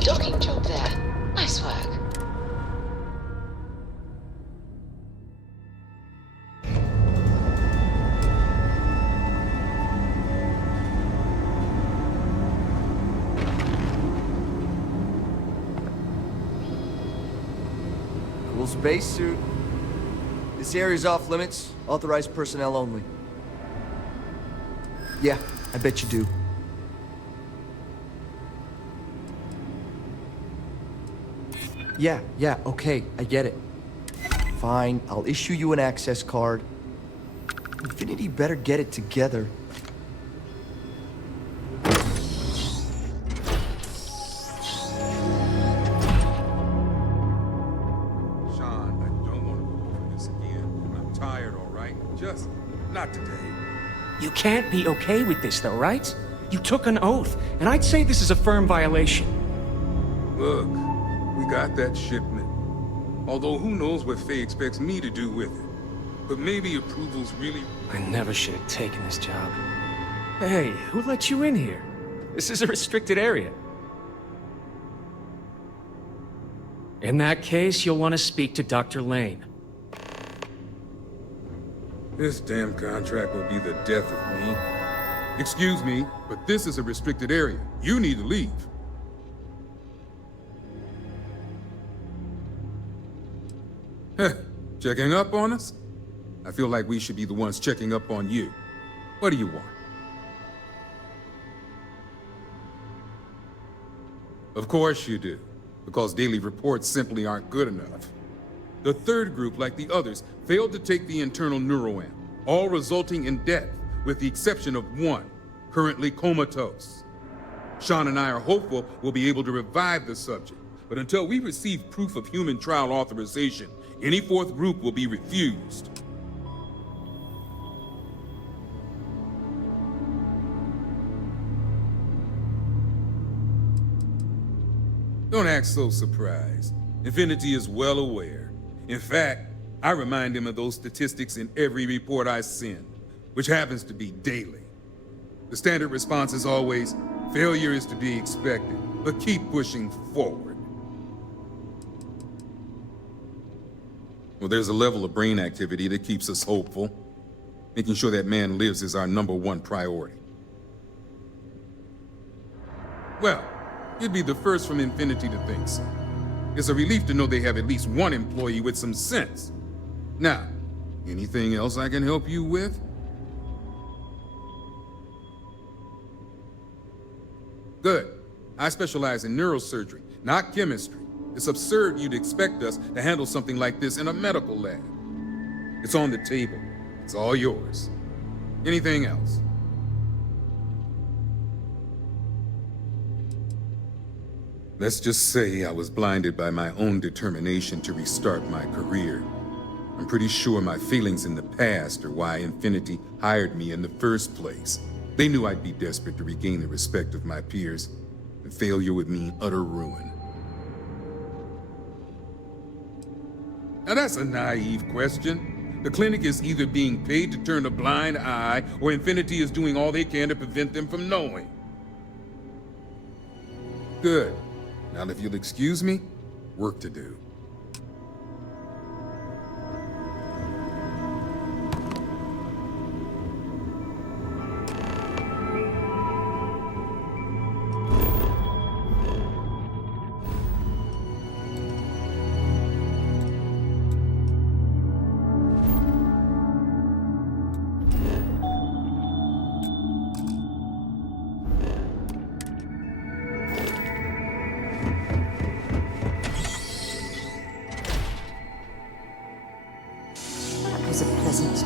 Docking job there. Nice work. Cool spacesuit. This area's off limits. Authorized personnel only. Yeah, I bet you do. Yeah, okay, I get it. Fine, I'll issue you an access card. Infinity better get it together. Sean, I don't want to go over this again. I'm tired, all right? Just not today. You can't be okay with this, though, right? You took an oath, and I'd say this is a firm violation. Look. We got that shipment. Although who knows what Faye expects me to do with it. But maybe approval's really... I never should have taken this job. Hey, who let you in here? This is a restricted area. In that case, you'll want to speak to Dr. Lane. This damn contract will be the death of me. Excuse me, but this is a restricted area. You need to leave. Checking up on us? I feel like we should be the ones checking up on you. What do you want? Of course you do. because daily reports simply aren't good enough. The third group, like the others, failed to take the internal neuroamp, all resulting in death, with the exception of one, currently comatose. Sean and I are hopeful we'll be able to revive the subject, but until we receive proof of human trial authorization, any fourth group will be refused. Don't act so surprised. Infinity is well aware. In fact, I remind him of those statistics in every report I send, which happens to be daily. The standard response is always, failure is to be expected, but keep pushing forward. Well, there's a level of brain activity that keeps us hopeful. Making sure that man lives is our #1 priority. Well, you'd be the first from Infinity to think so. It's a relief to know they have at least one employee with some sense. Now, anything else I can help you with? Good. I specialize in neurosurgery, not chemistry. It's absurd you'd expect us to handle something like this in a medical lab. It's on the table. It's all yours. Anything else? Let's just say I was blinded by my own determination to restart my career. I'm pretty sure my feelings in the past are why Infinity hired me in the first place. They knew I'd be desperate to regain the respect of my peers, and failure would mean utter ruin. Now that's a naive question. The clinic is either being paid to turn a blind eye, or Infinity is doing all they can to prevent them from knowing. Good. Now if you'll excuse me, work to do.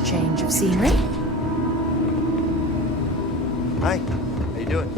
Change of scenery. Hi, how you doing?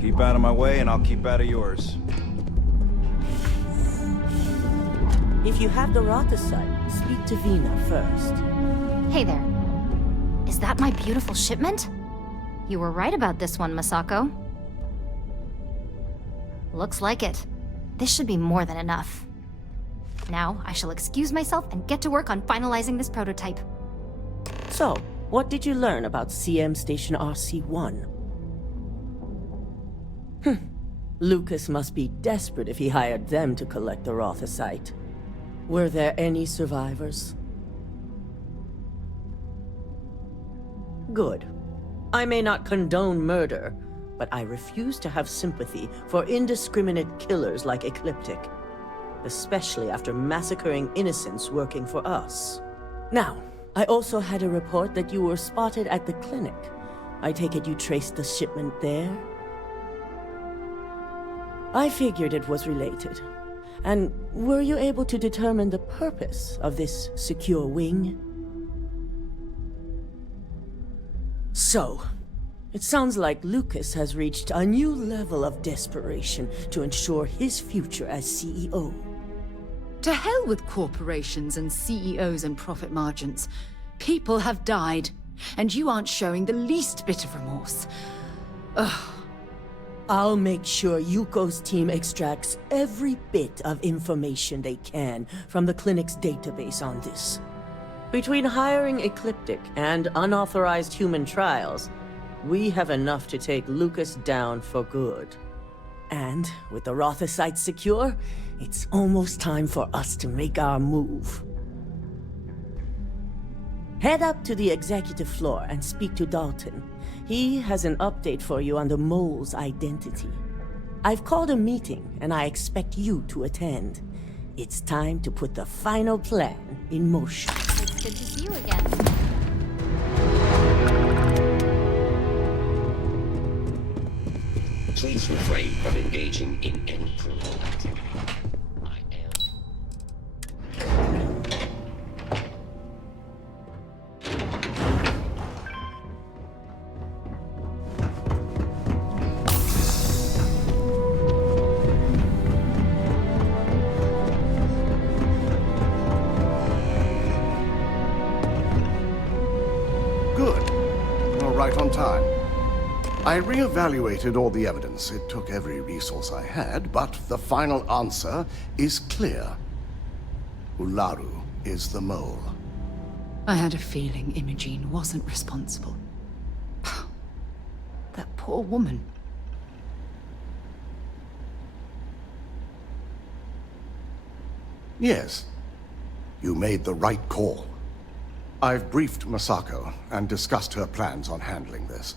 Keep out of my way and I'll keep out of yours. If you have the Rothesite, speak to Vina first. Hey there. Is that my beautiful shipment? You were right about this one, Masako. Looks like it. This should be more than enough. Now, I shall excuse myself and get to work on finalizing this prototype. So, what did you learn about CM Station RC-1? Lucas must be desperate if he hired them to collect the Rothesite. Were there any survivors? Good. I may not condone murder, but I refuse to have sympathy for indiscriminate killers like Ecliptic. especially after massacring innocents working for us. Now, I also had a report that you were spotted at the clinic. I take it you traced the shipment there? I figured it was related. And were you able to determine the purpose of this secure wing? So, it sounds like Lucas has reached a new level of desperation to ensure his future as CEO. To hell with corporations and CEOs and profit margins. People have died, and you aren't showing the least bit of remorse. Ugh. I'll make sure Yuko's team extracts every bit of information they can from the clinic's database on this. Between hiring Ecliptic and unauthorized human trials, we have enough to take Lucas down for good. And with the Rothosite secure, it's almost time for us to make our move. Head up to the executive floor and speak to Dalton. He has an update for you on the mole's identity. I've called a meeting, and I expect you to attend. It's time to put the final plan in motion. It's good to see you again. Please refrain from engaging in any criminal activity. I re-evaluated all the evidence. It took every resource I had, but the final answer is clear. Ularu is the mole. I had a feeling Imogene wasn't responsible. That poor woman. Yes, you made the right call. I've briefed Masako and discussed her plans on handling this.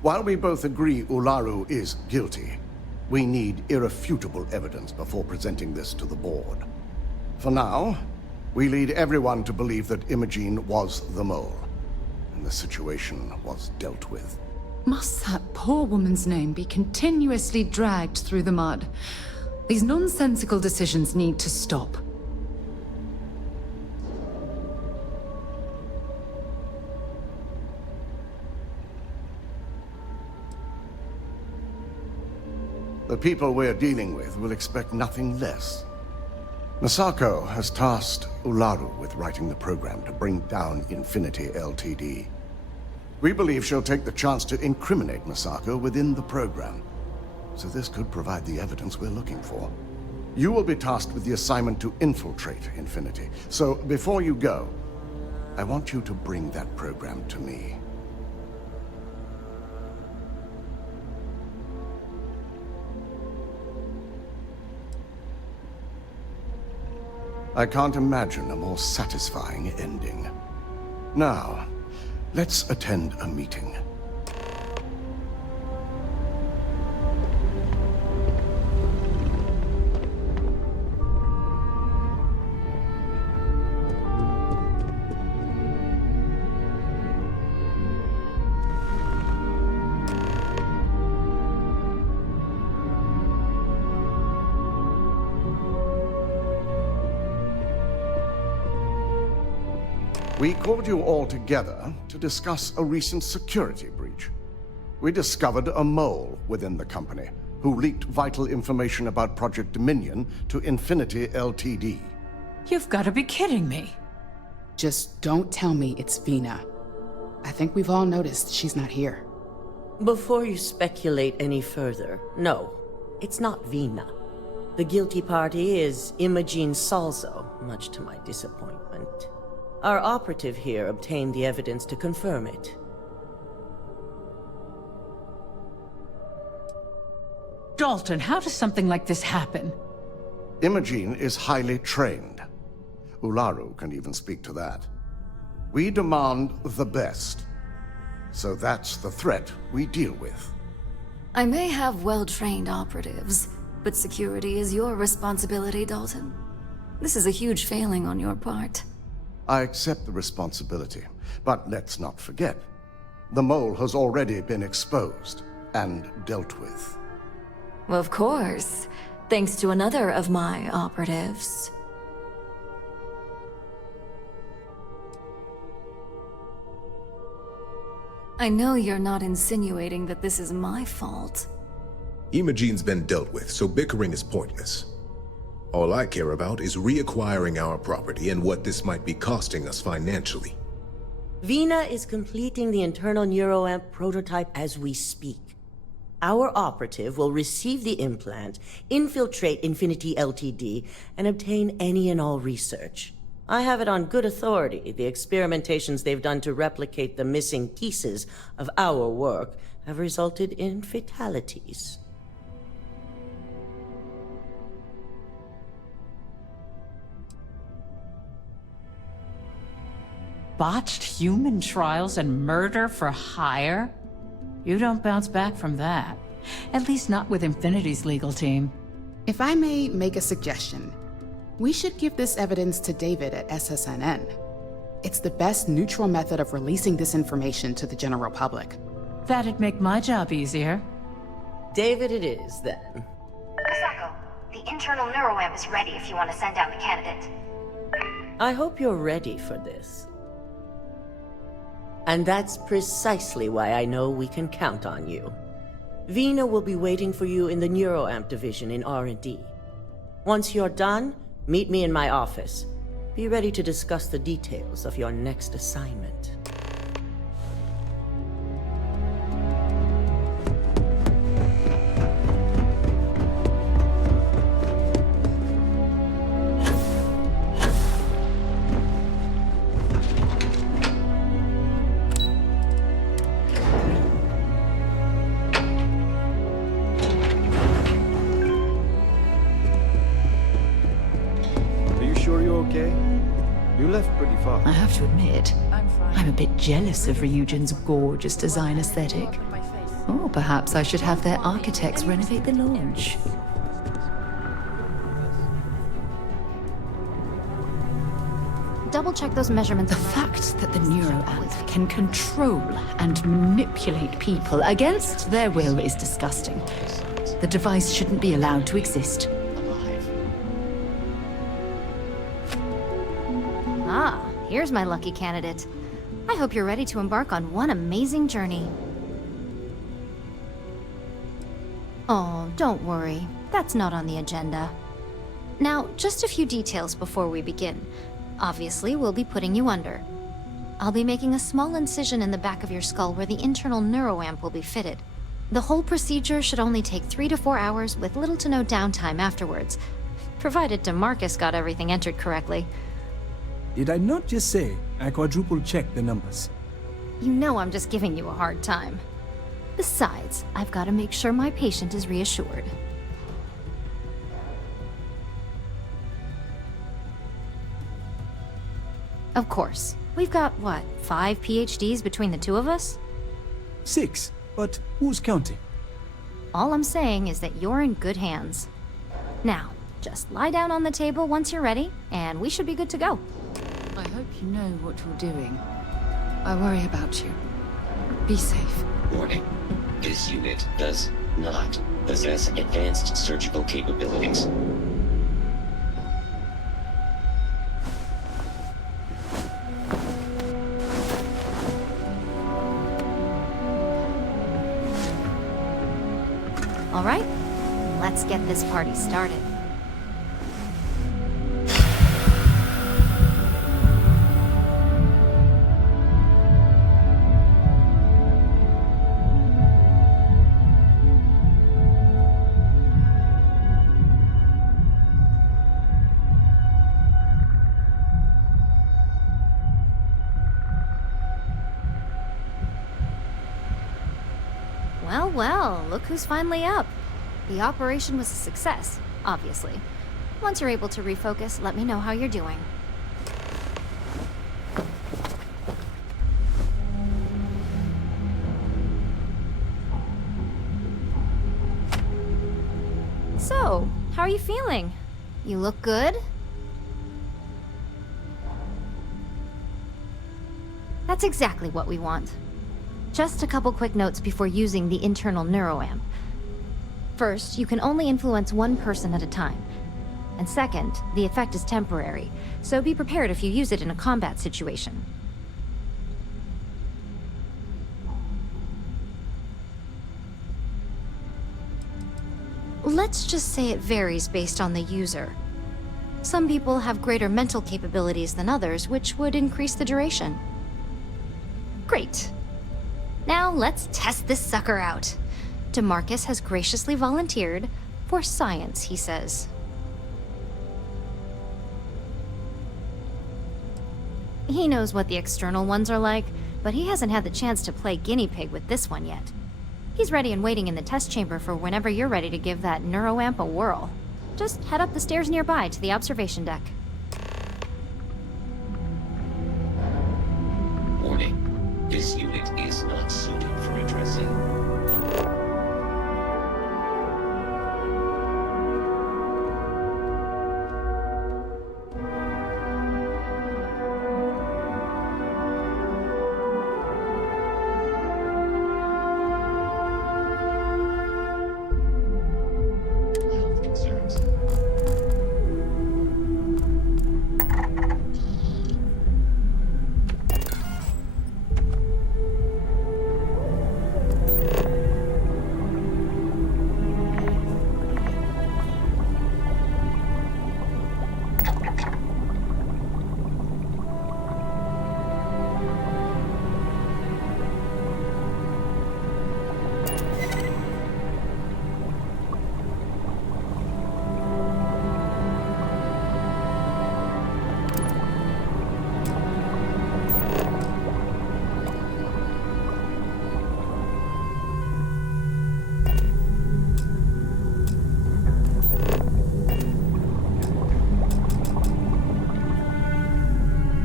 While we both agree Ularu is guilty, we need irrefutable evidence before presenting this to the board. For now, we lead everyone to believe that Imogene was the mole, and the situation was dealt with. Must that poor woman's name be continuously dragged through the mud? These nonsensical decisions need to stop. The people we're dealing with will expect nothing less. Masako has tasked Ularu with writing the program to bring down Infinity Ltd. We believe she'll take the chance to incriminate Masako within the program, so this could provide the evidence we're looking for. You will be tasked with the assignment to infiltrate Infinity, so before you go, I want you to bring that program to me. I can't imagine a more satisfying ending. Now, let's attend a meeting. We called you all together to discuss a recent security breach. We discovered a mole within the company who leaked vital information about Project Dominion to Infinity Ltd. You've got to be kidding me. Just don't tell me it's Vina. I think we've all noticed she's not here. Before you speculate any further, no, it's not Vina. The guilty party is Imogene Salzo, much to my disappointment. Our operative here obtained the evidence to confirm it. Dalton, how does something like this happen? Imogene is highly trained. Ularu can even speak to that. We demand the best. So that's the threat we deal with. I may have well-trained operatives, But security is your responsibility, Dalton. This is a huge failing on your part. I accept the responsibility, but let's not forget, the mole has already been exposed and dealt with. Of course, thanks to another of my operatives. I know you're not insinuating that this is my fault. Imogene's been dealt with, so bickering is pointless. All I care about is reacquiring our property and what this might be costing us financially. Vina is completing the internal neuroamp prototype as we speak. Our operative will receive the implant, infiltrate Infinity Ltd, and obtain any and all research. I have it on good authority. The experimentations they've done to replicate the missing pieces of our work have resulted in fatalities. Botched human trials and murder for hire? You don't bounce back from that. At least not with Infinity's legal team. If I may make a suggestion, we should give this evidence to David at SSNN. It's the best neutral method of releasing this information to the general public. That'd make my job easier. David it is, then. Misako, the internal neuroamp is ready if you want to send down the candidate. I hope you're ready for this. And that's precisely why I know we can count on you. Vina will be waiting for you in the neuroamp division in R&D. Once you're done, meet me in my office. Be ready to discuss the details of your next assignment. I have to admit, I'm a bit jealous of Ryujin's gorgeous design aesthetic. Or perhaps I should have their architects renovate the launch. Double-check those measurements. The fact that the neuroamp can control and manipulate people against their will is disgusting. The device shouldn't be allowed to exist. Ah, here's my lucky candidate. I hope you're ready to embark on one amazing journey. Oh, don't worry. That's not on the agenda. Now, just a few details before we begin. Obviously, we'll be putting you under. I'll be making a small incision in the back of your skull where the internal neuroamp will be fitted. The whole procedure should only take 3 to 4 hours with little to no downtime afterwards, provided DeMarcus got everything entered correctly. Did I not just say I quadruple-checked the numbers? You know I'm just giving you a hard time. Besides, I've got to make sure my patient is reassured. Of course. We've got, what, 5 PhDs between the two of us? 6, but who's counting? All I'm saying is that you're in good hands. Now, just lie down on the table once you're ready, and we should be good to go. I hope you know what you're doing. I worry about you. Be safe. Warning. This unit does not possess advanced surgical capabilities. All right, let's get this party started. Well, look who's finally up. The operation was a success, obviously. Once you're able to refocus, let me know how you're doing. So, how are you feeling? You look good? That's exactly what we want. Just a couple quick notes before using the internal neuroamp. First, you can only influence one person at a time. And second, the effect is temporary, so be prepared if you use it in a combat situation. Let's just say it varies based on the user. Some people have greater mental capabilities than others, which would increase the duration. Great. Now let's test this sucker out. DeMarcus has graciously volunteered for science, he says. He knows what the external ones are like, but he hasn't had the chance to play guinea pig with this one yet. He's ready and waiting in the test chamber for whenever you're ready to give that neuroamp a whirl. Just head up the stairs nearby to the observation deck. Warning. This unit is not suited for addressing.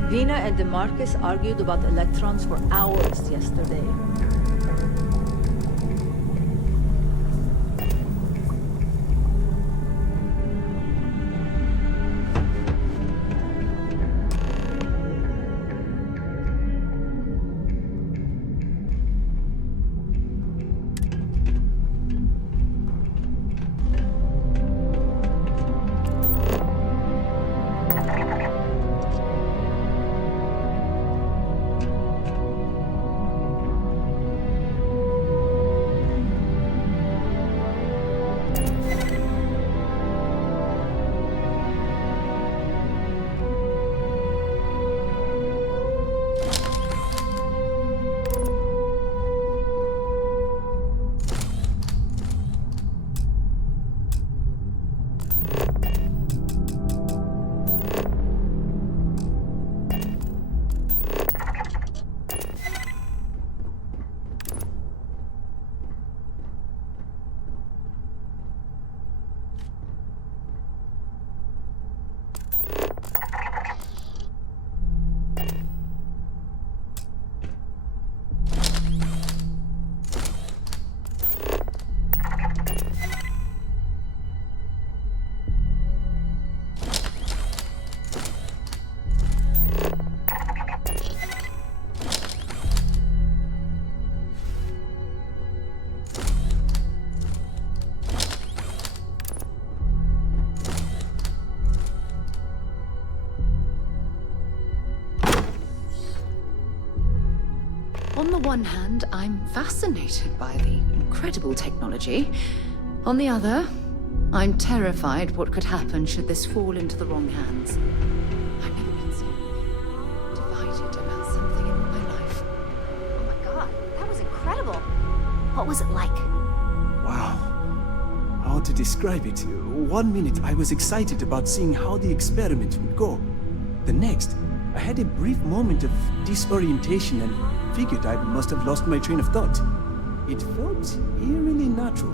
Vina and DeMarcus argued about electrons for hours yesterday. On the one hand, I'm fascinated by the incredible technology. On the other, I'm terrified what could happen should this fall into the wrong hands. I've never been so divided about something in my life. Oh my god, that was incredible. What was it like? Wow. How to describe it? 1 minute I was excited about seeing how the experiment would go. The next, I had a brief moment of disorientation and figured I must have lost my train of thought. It felt eerily natural.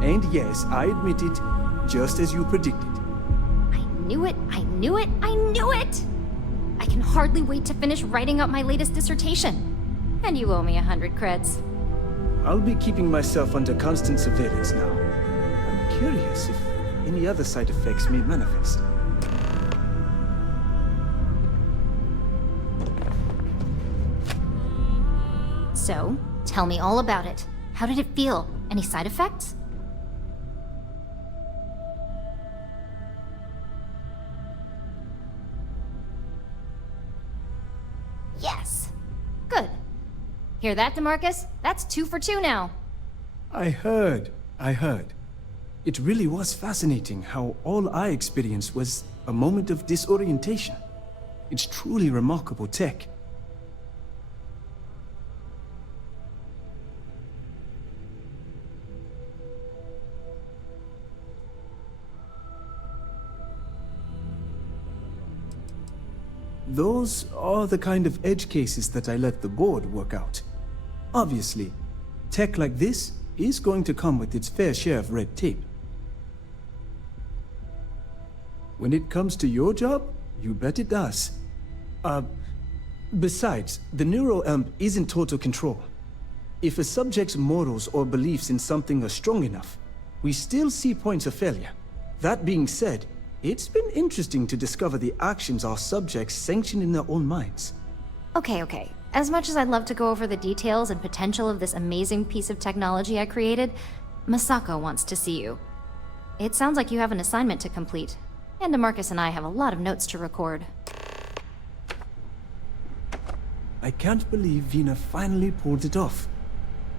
And yes, I admit it, just as you predicted. I knew it, I knew it, I knew it! I can hardly wait to finish writing up my latest dissertation. And you owe me 100 creds. I'll be keeping myself under constant surveillance now. I'm curious if any other side effects may manifest. So, tell me all about it. How did it feel? Any side effects? Yes. Good. Hear that, DeMarcus? That's 2 for 2 now. I heard. It really was fascinating how all I experienced was a moment of disorientation. It's truly remarkable tech. Those are the kind of edge cases that I let the board work out. Obviously, tech like this is going to come with its fair share of red tape. When it comes to your job, you bet it does. Besides, the neuroamp isn't total control. If a subject's morals or beliefs in something are strong enough, we still see points of failure. That being said, it's been interesting to discover the actions our subjects sanction in their own minds. Okay. As much as I'd love to go over the details and potential of this amazing piece of technology I created, Masako wants to see you. It sounds like you have an assignment to complete, and DeMarcus and I have a lot of notes to record. I can't believe Vina finally pulled it off.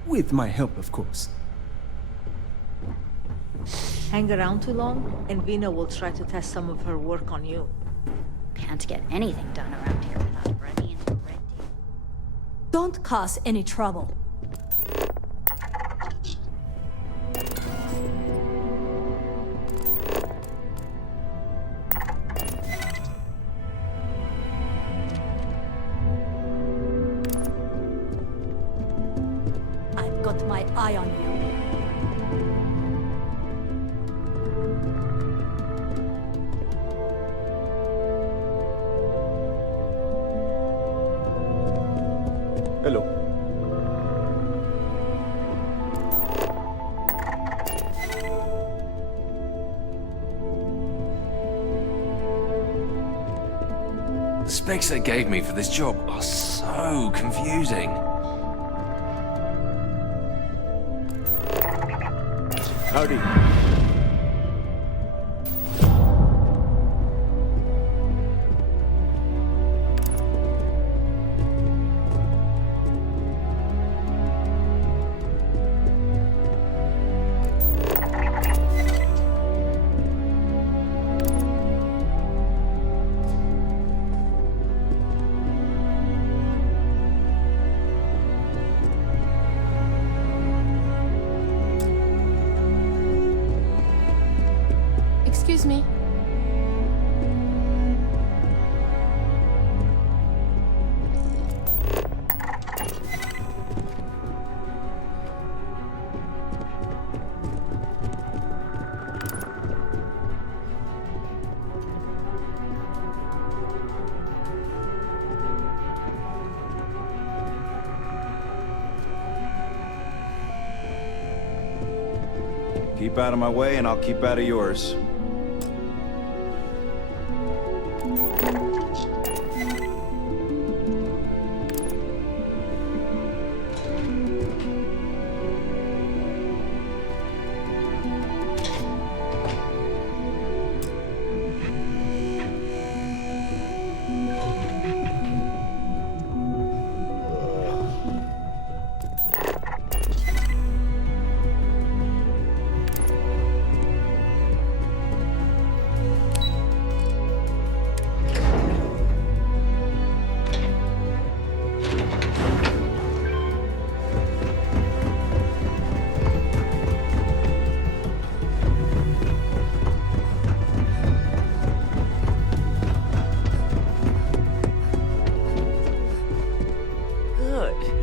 With my help, of course. Hang around too long, and Vina will try to test some of her work on you. Can't get anything done around here without running into red tape. Don't cause any trouble. I've got my eye on you. Hello. The specs they gave me for this job are so confusing. Howdy. Excuse me. Keep out of my way and I'll keep out of yours.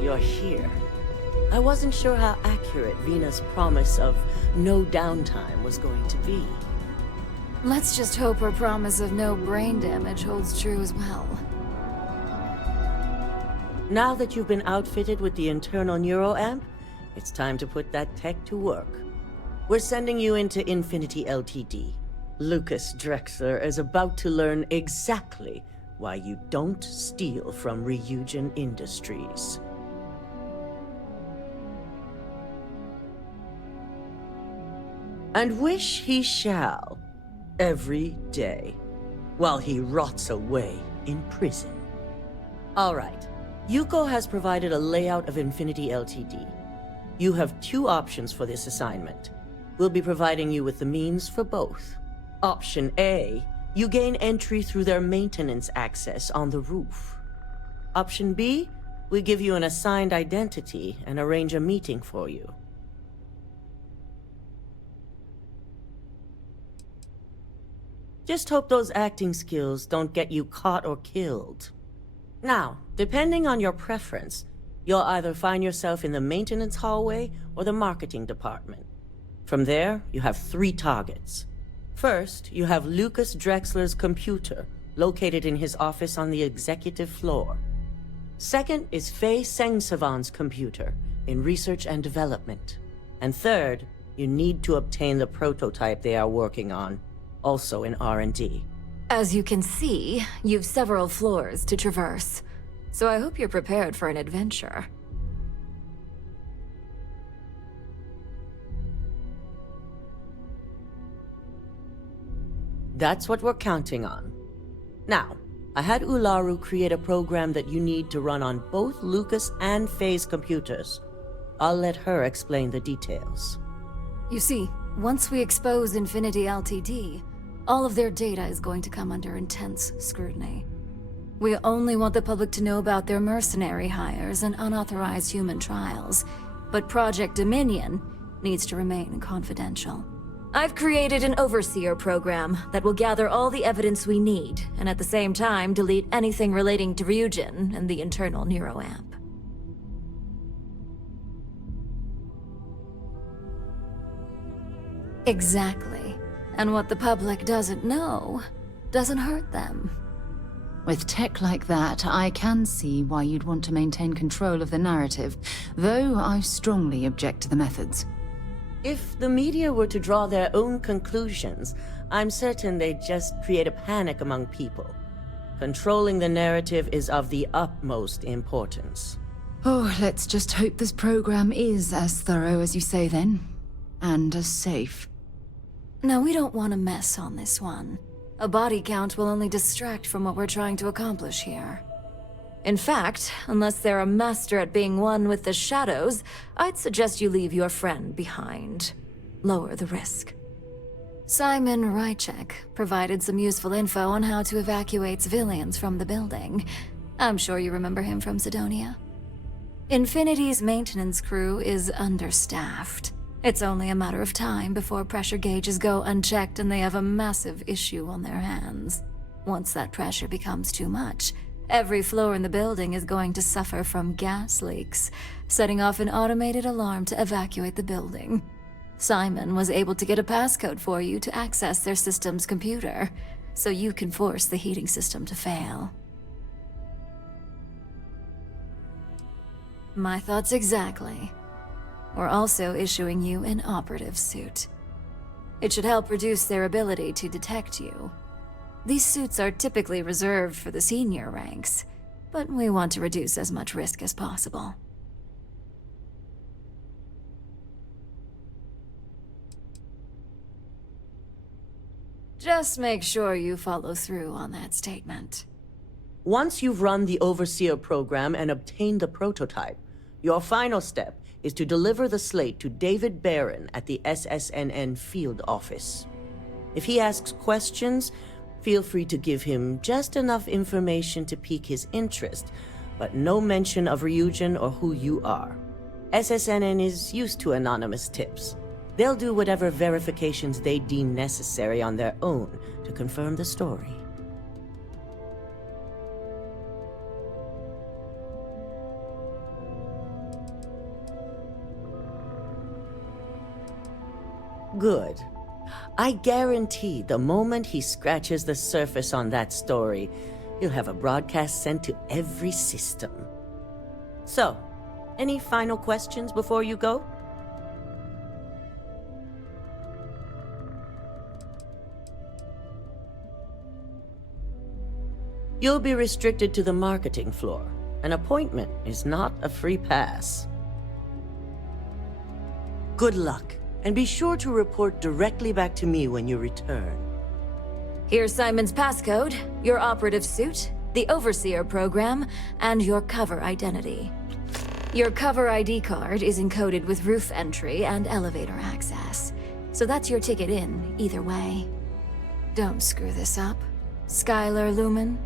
You're here. I wasn't sure how accurate Vina's promise of no downtime was going to be. Let's just hope her promise of no brain damage holds true as well. Now that you've been outfitted with the internal neuroamp, it's time to put that tech to work. We're sending you into Infinity Ltd. Lucas Drexler is about to learn exactly why you don't steal from Ryujin Industries. And wish he shall, every day, while he rots away in prison. All right, Yuko has provided a layout of Infinity Ltd. You have two options for this assignment. We'll be providing you with the means for both. Option A, you gain entry through their maintenance access on the roof. Option B, we give you an assigned identity and arrange a meeting for you. Just hope those acting skills don't get you caught or killed. Now, depending on your preference, you'll either find yourself in the maintenance hallway or the marketing department. From there, you have 3 targets. First, you have Lucas Drexler's computer, located in his office on the executive floor. Second is Faye Sengsavan's computer, in research and development. And third, you need to obtain the prototype they are working on, also in R&D. As you can see, you've several floors to traverse. So I hope you're prepared for an adventure. That's what we're counting on. Now, I had Ularu create a program that you need to run on both Lucas and Faye's computers. I'll let her explain the details. You see, once we expose Infinity Ltd., all of their data is going to come under intense scrutiny. We only want the public to know about their mercenary hires and unauthorized human trials, but Project Dominion needs to remain confidential. I've created an overseer program that will gather all the evidence we need, and at the same time delete anything relating to Ryujin and the internal neuroamp. Exactly. And what the public doesn't know doesn't hurt them. With tech like that, I can see why you'd want to maintain control of the narrative, though I strongly object to the methods. If the media were to draw their own conclusions, I'm certain they'd just create a panic among people. Controlling the narrative is of the utmost importance. Oh, let's just hope this program is as thorough as you say then, and as safe. Now, we don't want to mess on this one. A body count will only distract from what we're trying to accomplish here. In fact, unless they're a master at being one with the shadows, I'd suggest you leave your friend behind. Lower the risk. Simon Rychek provided some useful info on how to evacuate civilians from the building. I'm sure you remember him from Sidonia. Infinity's maintenance crew is understaffed. It's only a matter of time before pressure gauges go unchecked and they have a massive issue on their hands. Once that pressure becomes too much, every floor in the building is going to suffer from gas leaks, setting off an automated alarm to evacuate the building. Simon was able to get a passcode for you to access their system's computer, so you can force the heating system to fail. My thoughts exactly. We're also issuing you an operative suit. It should help reduce their ability to detect you. These suits are typically reserved for the senior ranks, but we want to reduce as much risk as possible. Just make sure you follow through on that statement. Once you've run the Overseer program and obtained the prototype, your final step is to deliver the slate to David Barron at the SSNN field office. If he asks questions, feel free to give him just enough information to pique his interest, but no mention of Ryujin or who you are. SSNN is used to anonymous tips. They'll do whatever verifications they deem necessary on their own to confirm the story. Good. I guarantee the moment he scratches the surface on that story, you'll have a broadcast sent to every system. So, any final questions before you go? You'll be restricted to the marketing floor. An appointment is not a free pass. Good luck, and be sure to report directly back to me when you return. Here's Simon's passcode, your operative suit, the Overseer program, and your cover identity. Your cover ID card is encoded with roof entry and elevator access, so that's your ticket in, either way. Don't screw this up. Skylar Lumen.